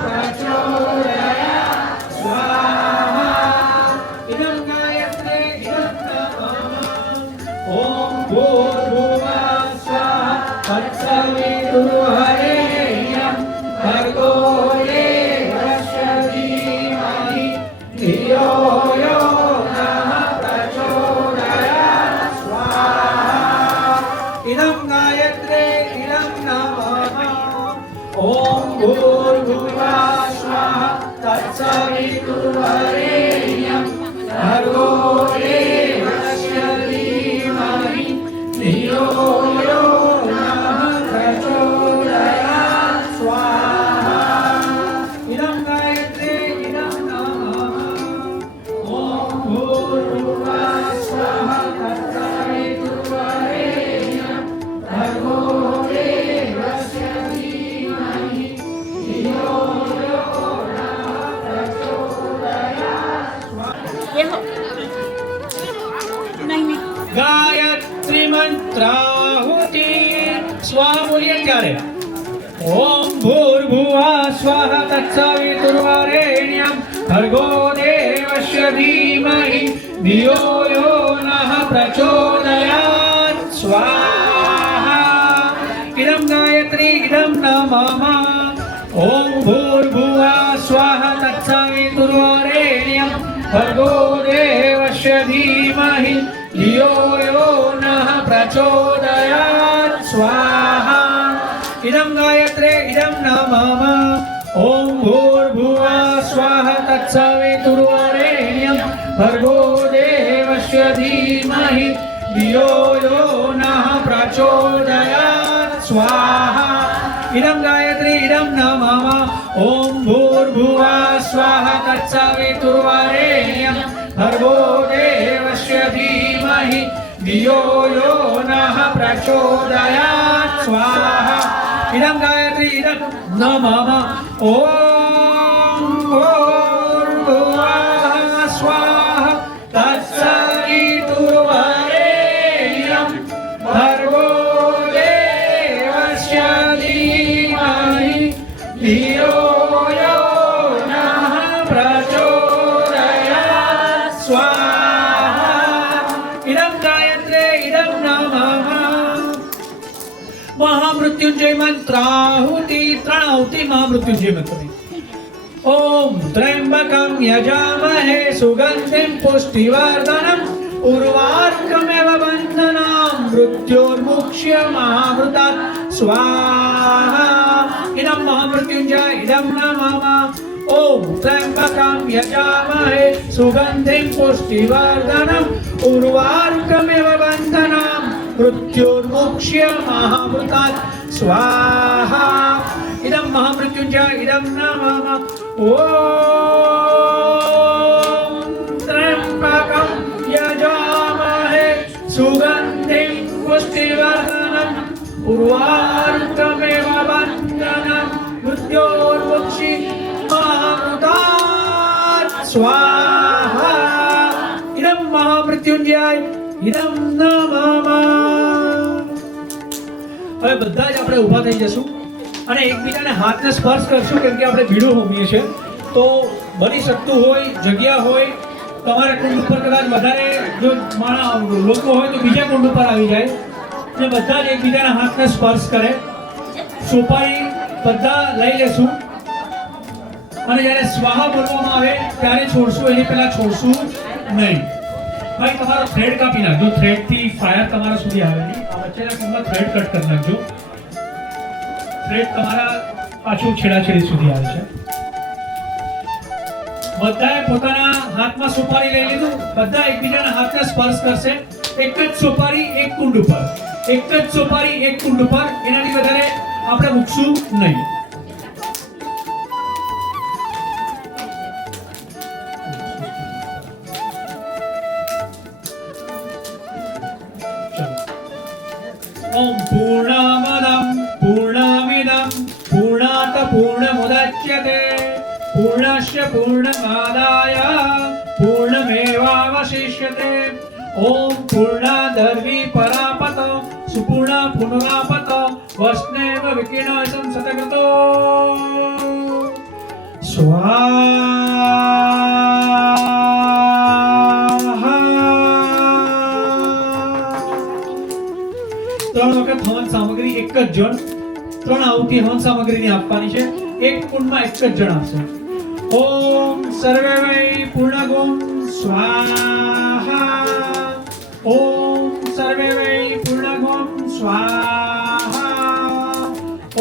પ્રચોદયાત સ્વાહા. ઇદં ગાયત્રી ઇદં નમઃ. ઓમ ભૂર્ભુવઃ સ્વાહા તત્સવિતુર્વરેણ્યં ભર્ગો દેવસ્ય ધીમહિ ધિયો યો નઃ પ્રચોદયાત સ્વાહા. ઇદં ગાયત્રી ઇદં નમઃ. ઓમ ભૂર્ભુવઃ સ્વાહા તત્સવિતુર્વરેણ્યં ભર્ગો દેવસ્ય ધીમહિ ધિયો યો નઃ પ્રચોદયાત સ્વાહા. ઇદં ગાયત્રી ઇદં નમઃ. ઓમ ભૂર્ભુવઃ સ્વાહા તત્સવિતુર્વરેણ્યં ભર્ગો દેવસ્ય ધીમહિ ધિયો યો નઃ પ્રચોદયાત સ્વાહા. ગાયત્રી મંત્રાહુતિ. સ્વાહા બોલીએ ત્યારે ઓમ ભૂર્ભુવઃ સ્વાહા તત્સવિતુર્વરેણ્યં ભર્ગો દેવસ્ય ધીમહિ ધિયો યો નઃ પ્રચોદયાત સ્વાહા. ઇદં ગાયત્રી ઇદં નમઃ. ઓમ ભૂર્ભુવઃ સ્વાહા તત્સવિતુર્વરેણ્યં ભર્ગો દેવસ્ય ધીમહિ ધિયો યો નઃ પ્રચોદયાત સ્વાહા. ઇદં ગાયત્રી ઇદં નમઃ. ઓમ ભૂર્ભુવઃ સ્વાહા તત્સવિતુર્વરેણ્યં ભર્ગો દેવસ્ય ધીમહિ ધિયો યો નઃ પ્રચોદયાત સ્વાહા. ઇદં ગાયત્રી ઇદં નમઃ. ઓમ ભૂર્ભુવઃ સ્વાહા તત્સવિતુર્વરેણ્યં ભર્ગો દેવસ્ય ધીમહિ ધિયો યો નઃ પ્રચોદયાત સ્વાહા. इदं गायत्री इदं नमः ॐ भूर्भुवः स्वाहा तत्सवितुर्वरेण्यं भर्गो देवस्य धीमहि धियो यो नः प्रचोदयात् स्वाहा इदं गायत्रे इदं नमः महामृत्युंजय मंत्राहुति त्रणाहुति महामृत्युंजय मंत्र ओम त्र्यंबकं यजामहे सुगंधिं पुष्टिवर्धनम् उर्वारुकमेव बन्धनां मृत्योर्मुक्ष्य महामृतात् स्वाहा इदं महामृत्युंजय इदं नमः ओम त्र्यंबकं यजामहे सुगंधिं पुष्टिवर्धनम् उर्वारुकमेव बन्धनां मृत्योर्मुक्ष्य महामृतात् स्वाहा इदं महामृत्युंजय इदं नमः ओम त्र्यंबकं यजामहे सुगंधिं पुष्टिवर्धनम् उर्वारुकमेव बन्धनं मृत्योर्मुक्ष्य महामृतात् स्वाहा इदं महामृत्युंजय इदं नमः હવે બધા જ આપણે ઊભા થઈ જશું અને એકબીજાને હાથને સ્પર્શ કરશું કેમ કે આપણે ભીડું હોમીએ છે તો બની શકતું હોય જગ્યા હોય તમારા કુંડ ઉપર કદાચ વધારે જો લોકો હોય તો બીજા કુંડ ઉપર આવી જાય અને બધા જ એકબીજાના હાથને સ્પર્શ કરે સોપારી બધા લઈ લેશું અને જ્યારે સ્વાહા બોલવામાં આવે ત્યારે છોડશું એની પહેલા છોડશું નહીં ભાઈ તમારો થ્રેડ કાપી નાખજો થ્રેડથી ફાયર તમારા સુધી આવે નહીં આ વચ્ચેના કુંડમાં થ્રેડ કટ કરી નાખજો થ્રેડ તમારા પાછું છેડાછેડી સુધી આવે છે બધાએ પોતાના હાથમાં સોપારી લઈ લીધું બધા એકબીજાના હાથને સ્પર્શ કરશે એક જ સોપારી એક કુંડ ઉપર એક જ સોપારી એક કુંડ ઉપર એનાથી વધારે આપણે મૂકશું નહીં ओम पूर्णमदं पूर्णमिदं पूर्णात् पूर्णमुदच्यते पूर्णस्य पूर्णमादाय पूर्णमेवावशिष्यते ओम पूर्णादर्वी परापत सुपूर्ण पुनरापत वस्नेव विकीर्णसं सतकृतो ત્રણ વખત હવન સામગ્રી એક જ જણ ત્રણ આહુતિ હવન સામગ્રીની આપવાની છે એક કુંડમાં એક જ જણ આપશે ઓમ સર્વે વૈ પૂર્ણગુમ સ્વાહા ઓમ સર્વે વૈ પૂર્ણગુમ સ્વાહા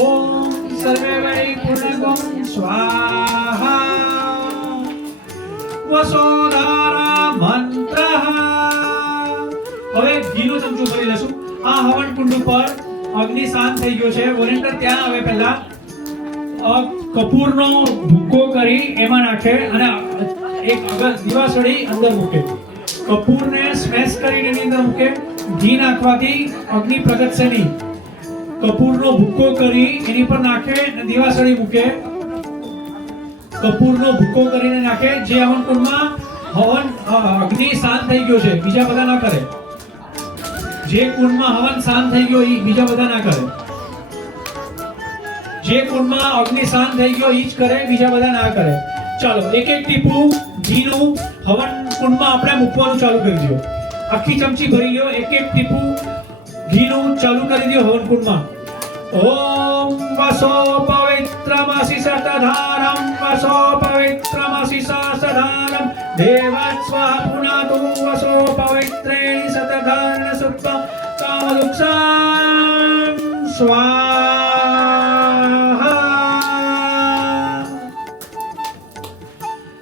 ઓમ સર્વે વૈ પૂર્ણગુમ સ્વાહા વસોધારા મંત્ર હવે ઘીનો ચમચો ભરી લેશું આ હવન કુંડ ઉપર અગ્નિ શાંત થઈ ગયો છે વોલેન્ટિયર ત્યાં આવે પહેલા કપૂરનો ભૂકો કરી એમાં નાખે અને એક આગળ દીવાસળી અંદર મૂકે કપૂરને સ્મેશ કરીને એની અંદર મૂકે ઘી નાખવાથી અગ્નિ પ્રગટશે નહીં કપૂરનો ભૂકો કરી એની પર નાખે અને દીવાસળી મૂકે કપૂરનો ભૂકો કરીને નાખે જે હવન કુંડમાં હવન અગ્નિ શાંત થઈ ગયો છે બીજા બધા ના કરે જે કુંડમાં હવન શાંત થઈ ગયો એ બીજા બધા ના કરે જે કુંડમાં અગ્નિ શાંત થઈ ગયો એ જ કરે બીજા બધા ના કરે ચાલો એક એક ટીપું ઘીનું હવન કુંડમાં આપણે મૂકવાનું ચાલુ કરી દો આખી ચમચી ભરી લ્યો એક એક ટીપું ઘીનું ચાલુ કરી દો હવન કુંડમાં ઓમ વસો પવિત્રમસી સતધારમ વસો પવિત્રમસી સતધારમ દેવસ્વા પુનાતુ વસો પવિત્રેણિ સતધારણ સુપ્ત કામદુક્ષામ સ્વાહા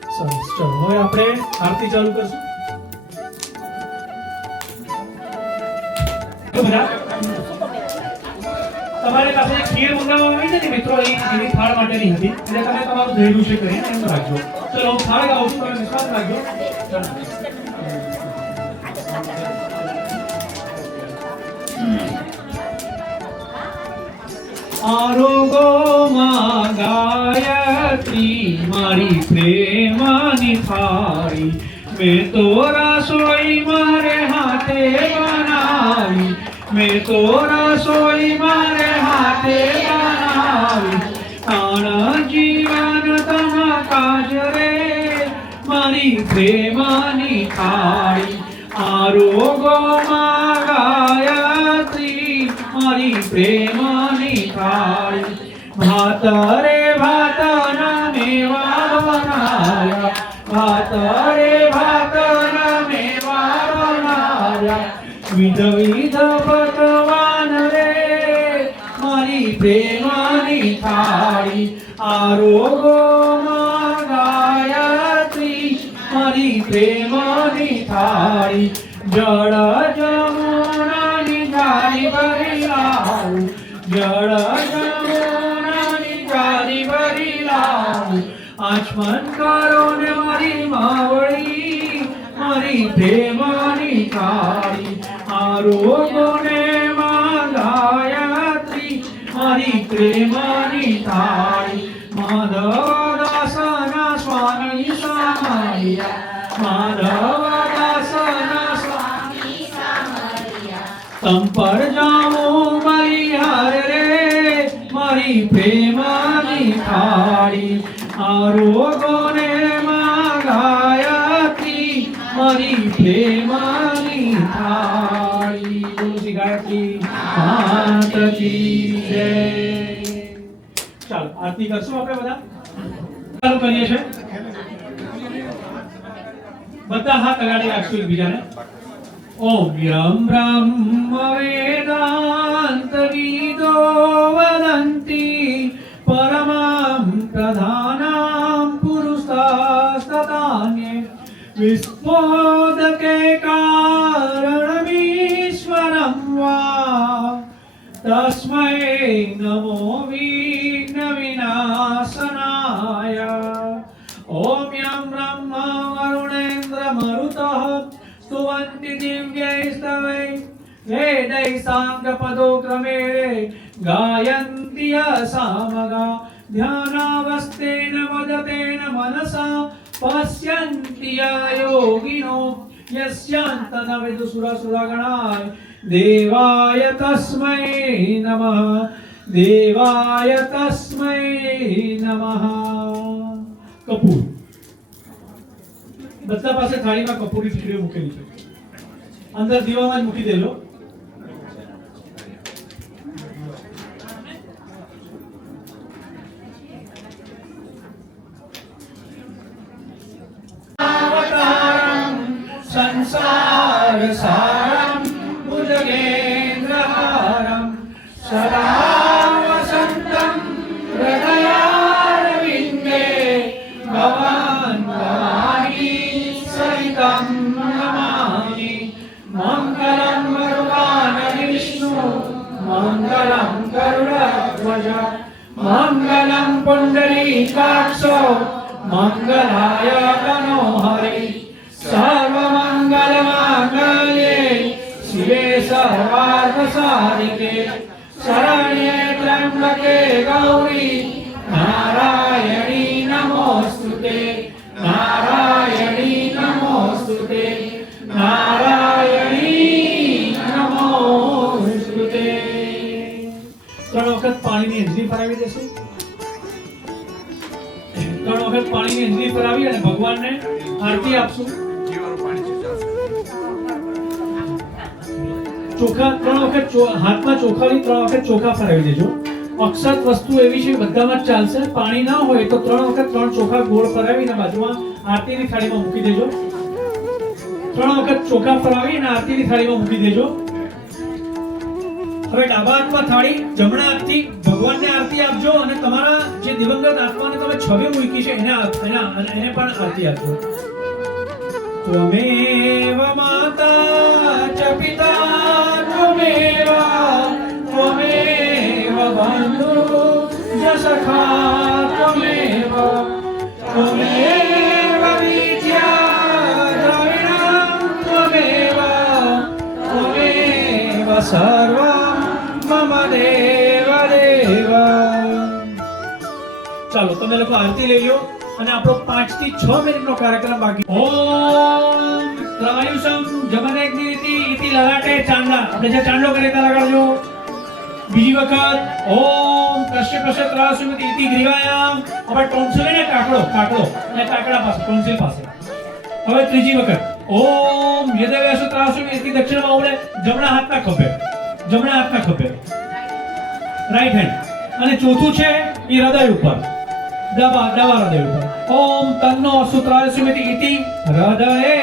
સરસ ચલો હવે આપણે આરતી ચાલુ કરશું તમારે પાસે ખીર મંગાવવામાં આવી હતી મિત્રો એ થાળ માટેની હતી એટલે તમે તમારું ધૈર્ય છે કરીને એમ રાખજો ચલો હું થાળ ગાઉં છું તમે વિશ્વાસ રાખજો આરોગો માં ગાયત્રી મારી પ્રેમની થાળી મેં તો રસોઈ મારે હાથે બનાવી મેં તો રસોઈ મારે હાથે બનાવી તાણ જીવન તન કાજ રે મારી પ્રેમની થાળી આરોગો માં ગાયત્રી મારી પ્રેમની થાળી ભાત રે ભાત ના મેવા બનાયા ભાત રે ભાત ના મેવા બનાયા વિધ વિધ પકવાન રે મારી પ્રેમની થાળી આરોગો માં ગાયત્રી મારી પ્રેમની થાળી જળ જમુનાની જારી ભરી લાવું જળ જમુનાની જારી ભરી લાવું આચમન કરો ને મારી માવળી મારી પ્રેમની થાળી આરોગો ને માં ગાયત્રી મારી પ્રેમની થાળી માધવ દાસના સ્વામી સામૈયા માધવ દાસના સ્વામી સામૈયા તમ પર જાઉં બલિહાર રે મારી પ્રેમની થાળી આરોગો ને માં ગાયત્રી મારી પ્રેમની થાળી તુલસી ગાયત્રી માત કી જય ચાલો આરતી કરશું આપણે બધા ચાલુ કરીએ છીએ બધા હાથ અગાડી રાખશું એકબીજાને ઓમ યમ બ્રહ્મ વેદાંત વિદો વદંતી પરમં પ્રધાનાં પુરુષાસ્તતાન્યે વિસ્ફોદકે કારણમીશ્વરં વા તસ્मै નમો વિઘ્ન વિનાશનાય ઓમ યમ બ્રહ્મ વરુણેન્દ્ર મરુતઃ स्तुवन्ति दिव्यैस्तवै वेदैः साङ्गपदोक्रमे गायन्ति सामगा ध्यानावस्थेन मदतेन मनसा पश्यन्ति योगिनो यस्यान्तनविदुसुरसुरगणाय देवाय तस्मै नमः देवाय तस्मै नमः कपूर બધા પાસે થાળીમાં કપૂરની ઠીકરીઓ મૂકેલી છે અંદર દીવામાં જ મૂકી દેજો સંસાર સારમ ભુજગેન્દ્રહારમ સદા વસંતમ હૃદયારવિંદે ભવાન સહિतं નમામિ મંગલં ભગવાન વિષ્ણુ મંગલં ગરુડધ્વજ મંગલં પુંડરીકાક્ષો મંગલાય તનોહરી સર્વમંગલમાંગલ્યે શિવે સર્વાર્થસાધિકે શરણ્યે ત્ર્યંબકે ગૌરી નારાયણી નમોસ્તુતે નારાયણી નમોસ્તુતે નારાયણી નમોસ્તુતે ત્રણ વખત પાણીની અંજલી ફરાવી દેશું ત્રણ વખત પાણીની અંજલી ફરાવી અને ભગવાનને આરતી આપશું ચોખા ત્રણ વખત હાથમાં ચોખાની ત્રણ વખત ચોખા ફરાવી દેજો અક્ષત વસ્તુ એવી છે બધામાં જ ચાલશે પાણી ના હોય તો ત્રણ વખત ત્રણ ચોખા ગોળ ફરાવીને બાજુમાં આરતીની થાળીમાં મૂકી દેજો ત્રણ વખત ચોખા ફરાવી અને આરતીની થાળીમાં મૂકી દેજો હવે ડાબા હાથમાં થાળી જમણા હાથથી ભગવાનને આરતી આપજો અને તમારા જે દિવંગત આત્માને તમે છબી મૂકી છે એને પણ આરતી આપજો ત્વમેવ માતા ચ પિતા ત્વમેવ બંધુ જ સખા ત્વમેવ ત્વમેવ વિદ્યા દ્રવિણં ત્વમેવ સર્વં મમ દેવ દેવ. ચાલો તમે લોકો આરતી લઈ લો અને આપણો 5 થી 6 મિનિટનો કાર્યક્રમ બાકી. ઓમ ત્રાયુષમ જમનેગ્નિ ઇતિ લલાટે ચાંદા. આપણે જે ચાંદલો કરીએ ત્યાં લગાડજો. બીજી વખત ઓમ કશ્યપસ્ય ત્રાસુમતિ ઇતિ ગ્રીવાયામ. આપણે ટોન્સિલ ને કાકડો અને કાકડા પાસે ટોન્સિલ પાસે. હવે ત્રીજી વખત ઓમ યદેવેશુ ત્રાસુમતિ ઇતિ દક્ષિણમાં ઉડે. જમણા હાથના ખભે રાઈટ હેન્ડ. અને ચોથું છે એ હૃદય ઉપર ડાબા હૃદય ઉપર. ઓમ તન્નો સુત્રાસુમતિ ઇતિ હૃદયે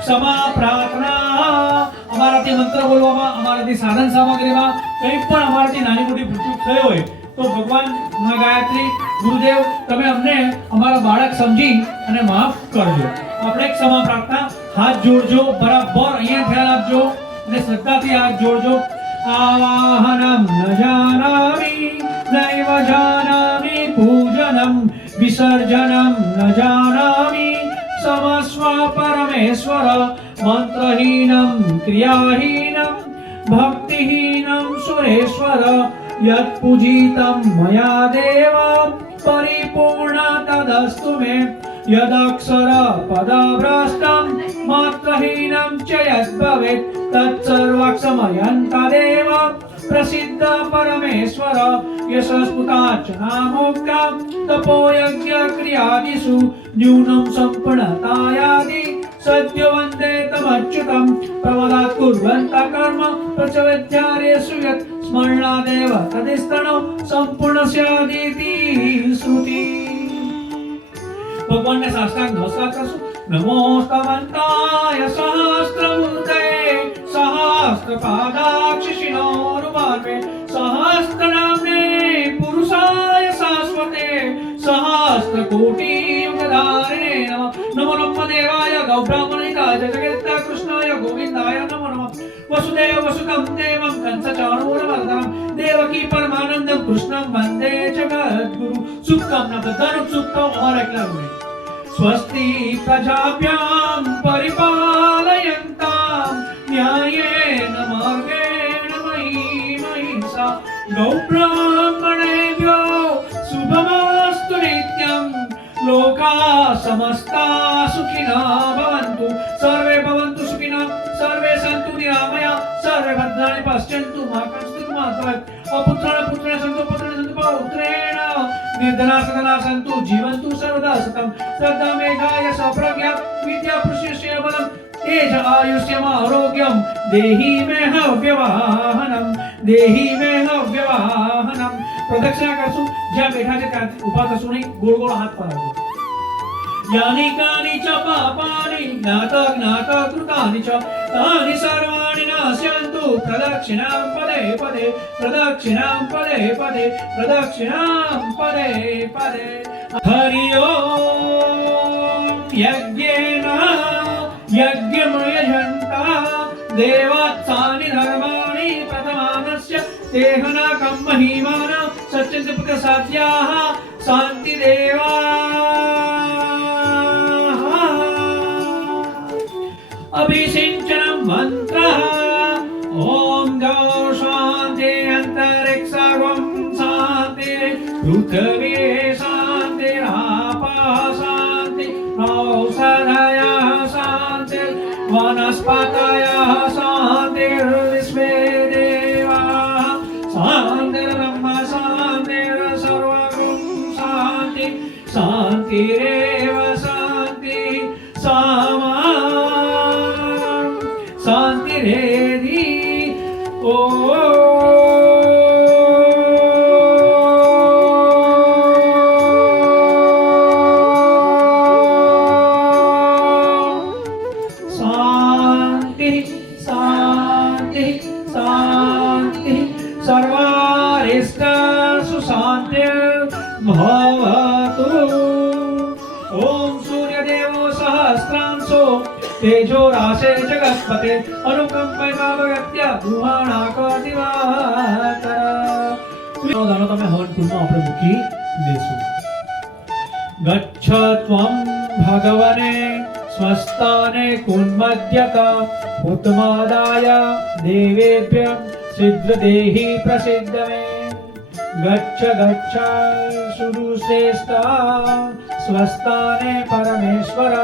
ક્ષમા પ્રાર્થના. અમારાથી મંત્ર બોલવામાં, અમારાથી સાધન સામગ્રીમાં કંઈ પણ અમારાથી નાની મોટી ભૂલ થઈ હોય તો ભગવાન માં ગાયત્રી ગુરુદેવ તમે અમને અમારા બાળક સમજી અને માફ કરજો. આપણે ક્ષમા પ્રાર્થના. હાથ જોડજો બરાબર અહીંયા ધ્યાન આપજો અને શ્રદ્ધાથી હાથ જોડજો. આવાહનમ ન જાનામિ નૈવ જાનામિ પૂજનમ વિસર્જનમ ન જાનામિ સમસ્વ પરમેશ્વર મંત્રહીનમ ક્રિયાહીનમ ભક્તિહીનમ સુરેશ્વર યત પૂજિતમ મયા દેવ પરિપૂર્ણ તદસ્તુ મે યદક્ષર પદભ્રષ્ટમ માત્રહીનમ ચ યદ ભવેત તત્સર્વક્ષમયં તદેવ પ્રસિદ્ધ પરમેશ્વર યશસ્પુતાર્ચના મોક્ષા તપોયજ્ઞ ક્રિયાદિષુ ન્યૂનમ સંપન્નતાયાદિ સદ્ય વંદે તમચ્યુતમ પ્રમદાત કુર્વંત કર્મ પ્રચવેદ્યારેષુ યત સ્મરણાદેવ તદિસ્તનો સંપૂર્ણસ્યાદિતિ શ્રુતિ. ભગવાનને સાષ્ટાંગ નમસ્કાર કરશું. નમોસ્તવંતાય સહસ્રમૂર્તય સહસ્રપાદાક્ષિણોરુવાર્વે સહસ્રનામ્ને પુરુષાય શાશ્વતે સહસ્રકોટિયુગધારિણે નમઃ. નમો બ્રહ્મદેવાય ગૌબ્રાહ્મણિકાય જગત્તા કૃષ્ણાય ગોવિંદાય નમો નમઃ. વસુદેવ વસુતમ દેવમ કંસચાણૂરમર્દનમ દેવકી પરમાનંદમ કૃષ્ણમ વંદે જગદ્ગુરુ. શુભકામના બધાનું શુભકામ અમારા એકલાનું નહીં. સ્વસ્તિ પ્રજાભ્યામ પરિપાલયન્તામ ન્યાયેન માર્ગેણ મયી મહિષા ગૌબ્રાહ્મણેભ્યો શુભમસ્તુ નિત્યમ લોકા સમસ્તા સુખિના ભવन्तु સર્વે ભવन्तु સુખિના સર્વે સन्तु નિરામયા સર્વે ભદ્રાણિ પશ્યन्तુ મા કશ્ચિत् મા ભવેत् અપુત્રાણ પુત્રેણ સन्तु પુત્રેણ સन्तु પૌત્રેણ નિર્ધના સદના સन्तु જીવन्तु સર્વદા સતમ શ્રદ્ધા મેધાય સપ્રજ્ઞા વિદ્યા પુષ્યસ્ય બલમ તેજ આયુષ્યમ આરોગ્યમ દેહી મે હવ્યવાહનમ પ્રદક્ષિણા કરશું. જ્યાં બેઠા છે ત્યાં ઊભા થશું નહીં. ગોળ ગોળ હાથ ફરાવજો. યાની કાની ચ પાપાની જ્ઞાત જ્ઞાત કૃતાની ચ તાની સર્વાણિ નાશ્યન્તુ પ્રદક્ષિણાં પદે પદે પ્રદક્ષિણાં પદે પદે પ્રદક્ષિણાં પદે પદે. હરિ ઓમ યજ્ઞેન યજ્ઞમયજન્તા દેવાત્સાનિ ધર્માણિ પ્રથમાનસ્ય તેહના કમ મહિમાન સચ્ચિત પુત્ર સાધ્યાઃ શાંતિ દેવા અભિષિંચનમ મંત્રઃ ઓમ ગૌ શાંતિ અંતરિક્ષગમ શાંતિ પૃથ્વી શાંતિ આપા શાંતિ ઔષધયઃ શાંતિ વનસ્પતયઃ શાંતિ વિશ્વે દેવાઃ શાંતિ બ્રહ્મ શાંતિ સર્વગુણ શાંતિ શાંતિરેવ શાંતિ સામા શાંતિરેધિ. શાંતિ શાંતિ શાંતિ સર્વારિષ્ટસુ શાંતિર્ભવતુ. ઓમ સૂર્યદેવો સહસ્રાંશો તેજો રાશે જગત્પતે અનુકંપય ભાવગત્ય ગૃહાણાકદિવાકર. દાનો તમે હવન કુંડમાં આપણે મૂકી દેશું. ગચ્છ ત્વં ભગવને સ્વસ્તાને કુન્મધ્યત ઉત્માદાય દેવેભ્ય सिद्धदेहि प्रसिद्ध मे गच्छ गच्छ सुरुश्रेष्ठ स्वस्थाने परमेश्वर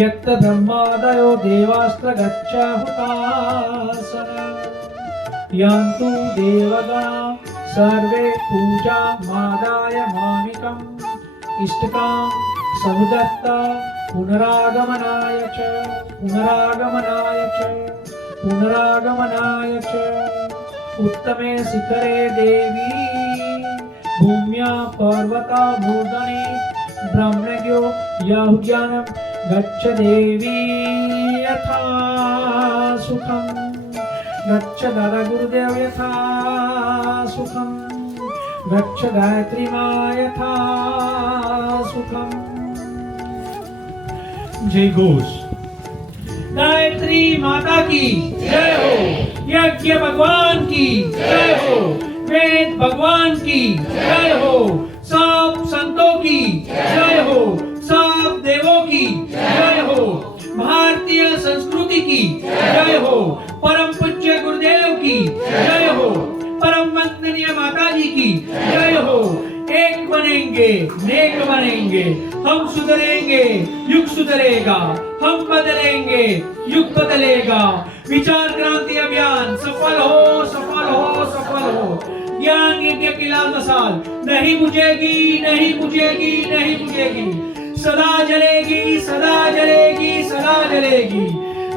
यत् ब्रह्मादयो देवास्त्र गच्छहुतासन यन्तु देवगणा सर्वे पूजा मादाय मामिकम् इष्टकां समुदत्ता पुनरागमनाय च उत्तमे शिखरे देवी भूम्या पर्वता मूर्धनि ब्रह्मज्ञो याहुज्ञानं गच्छ देवी यथा सुखं गच्छ दादा गुरुदेव यथा सुखं गच्छ गायत्री मां यथा सुखम। जय घोष। गायत्री माता की जय हो, यज्ञ भगवान की जय हो, वेद भगवान की जय हो, सब संतों की जय हो, सब देवों की जय हो, भारतीय संस्कृति की जय हो, परम पूज्य गुरुदेव की जय हो, परम वंदनीय माता जी की जय हो। एक बनेंगे, नेक बनेंगे, हम सुधरेंगे, युग सुधरेगा, हम बदलेंगे, युग बदलेगा। विचार क्रांति अभियान सफल हो, सफल हो, सफल हो। ज्ञान यज्ञ की लाल मसाल नहीं बुझेगी, नहीं बुझेगी, नहीं बुझेगी, सदा जलेगी, सदा जलेगी, सदा जलेगी।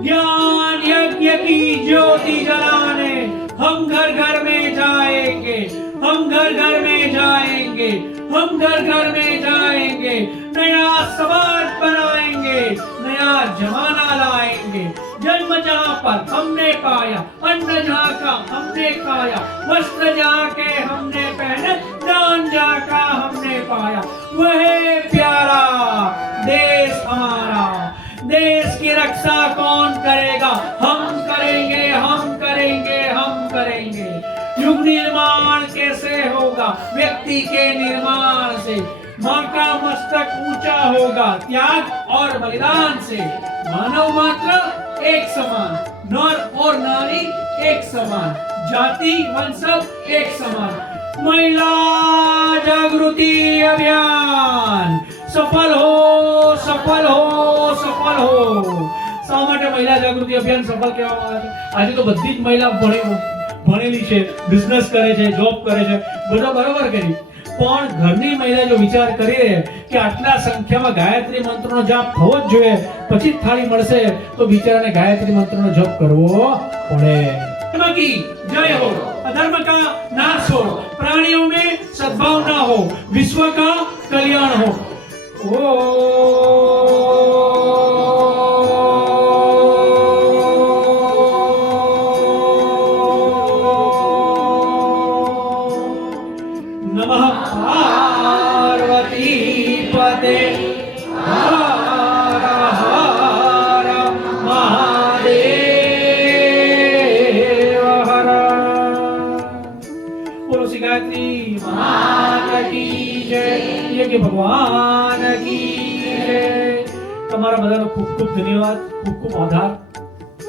ज्ञान यज्ञ की ज्योति जलाने हम घर घर में जाएंगे, हम घर घर में जाएंगे, हम घर घर में जाएंगे। नया समाज बनाएंगे, नया जमाना लाएंगे। जन्म जहाँ पर हमने पाया, अन्न जहाँ का हमने खाया, वस्त्र जहाँ के हमने पहने, दान जहाँ का हमने पाया, वह प्यारा देश हमारा। देश की रक्षा कौन करेगा? हम करेंगे, हम करेंगे, हम करेंगे। युग निर्माण कैसे होगा? व्यक्ति के निर्माण से। माँ का मस्तक ऊंचा होगा त्याग और बलिदान से। मानव मात्र एक समान, नर और नारी एक समान, जाति वंशज एक समान। महिला जागृति अभियान सफल हो, सफल हो, सफल हो। શા માટે મહિલા જાગૃતિ અભિયાન સફળ કહેવામાં આવે છે? આજે તો બધી જ મહિલા ભણેલી છે, બિઝનેસ કરે છે, જોબ કરે છે, બધો બરોબર કરી, પણ ઘરની મહિલા જો વિચાર કરી રહે કે આટલા સંખ્યામાં ગાયત્રી મંત્રનો જાપ થવો જ જોઈએ, પછી જ થાળી મળશે, તો બિચારાને ગાયત્રી મંત્રનો જપ કરવો પડે। धर्म की जय हो, अधर्म का नाश हो, प्राणियों में सद्भाव ना हो, विश्व का कल्याण हो। नमः पार्वती पते हर हर महादेव हर। बोलो श्री गायत्री माता की जय, यज्ञ भगवान की जय। તમારા બધાનો ખૂબ ખૂબ ધન્યવાદ, ખૂબ ખૂબ આભાર।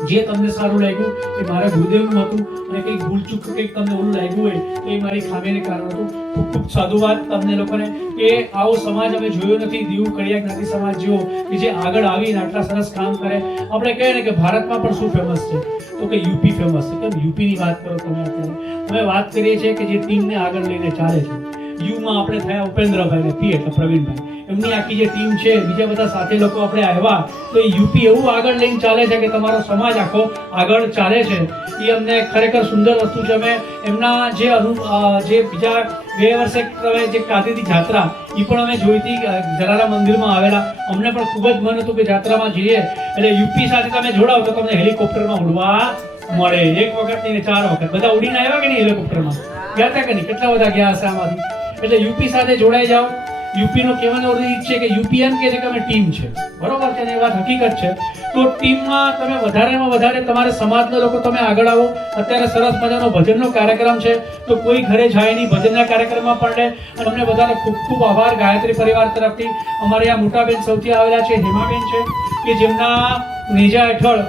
જે તમને સારું લાગ્યું એ મારા ગુરુદેવનું હતું, અને કંઈક ભૂલચૂક કંઈક તમને ઓલું લાગ્યું હોય તો એ મારી ખામીને કારણે હતું। ખૂબ ખૂબ સાધુવાદ તમને લોકોને કે આવો સમાજ અમે જોયો નથી, દીવ કડિયા જ્ઞાતિ સમાજ જેવો કે જે આગળ આવીને આટલા સરસ કામ કરે। આપણે કહીએ ને કે ભારતમાં પણ શું ફેમસ છે, તો કે યુપી ફેમસ છે। કેમ યુપીની વાત કરો તમે? અત્યારે અમે વાત કરીએ છીએ કે જે ટીમને આગળ લઈને ચાલે છે। યુમાં આપણે થયા ઉપેન્દ્રભાઈ ને પી એટલે પ્રવીણભાઈ, એમની આખી જે ટીમ છે, બીજા બધા સાથે લોકો આપણે આવ્યા, તો એ યુપી એવું આગળ લઈને ચાલે છે કે તમારો સમાજ આખો આગળ ચાલે છે। એ અમને ખરેખર સુંદર વસ્તુ છે। અમે એમના જે બીજા બે વર્ષે જે કાઢી હતી જાત્રા, એ પણ અમે જોઈ હતી જલારામ મંદિરમાં આવેલા। અમને પણ ખૂબ જ મન હતું કે જાત્રામાં જઈએ એટલે યુપી સાથે તમે જોડાવ તો તમને હેલિકોપ્ટરમાં ઉડવા મળે। એક વખત નહીં, 4 વખત બધા ઉડીને આવ્યા કે નહીં હેલિકોપ્ટરમાં? ગયા હતા કે નહીં? કેટલા બધા ગયા હશે આમાંથી? એટલે યુપી સાથે જોડાઈ જાઓ। યુપી નો કહેવાનો અર્થ છે કે યુપીએન કે છે કે અમે ટીમ છે, બરોબર છે ને? એ વાત હકીકત છે। તો ટીમમાં તમે વધારેમાં વધારે તમારા સમાજના લોકો તમે આગળ આવો। અત્યારે સરસ મજાનો ભજનનો કાર્યક્રમ છે, તો કોઈ ઘરે જાય નહીં, ભજનના કાર્યક્રમમાં પણ રહે। અને અમને બધાનો ખૂબ ખૂબ આભાર ગાયત્રી પરિવાર તરફથી। અમારે આ મોટા બેન સૌથી આવેલા છે હેમાબેન છે, કે જેમના નેજા હેઠળ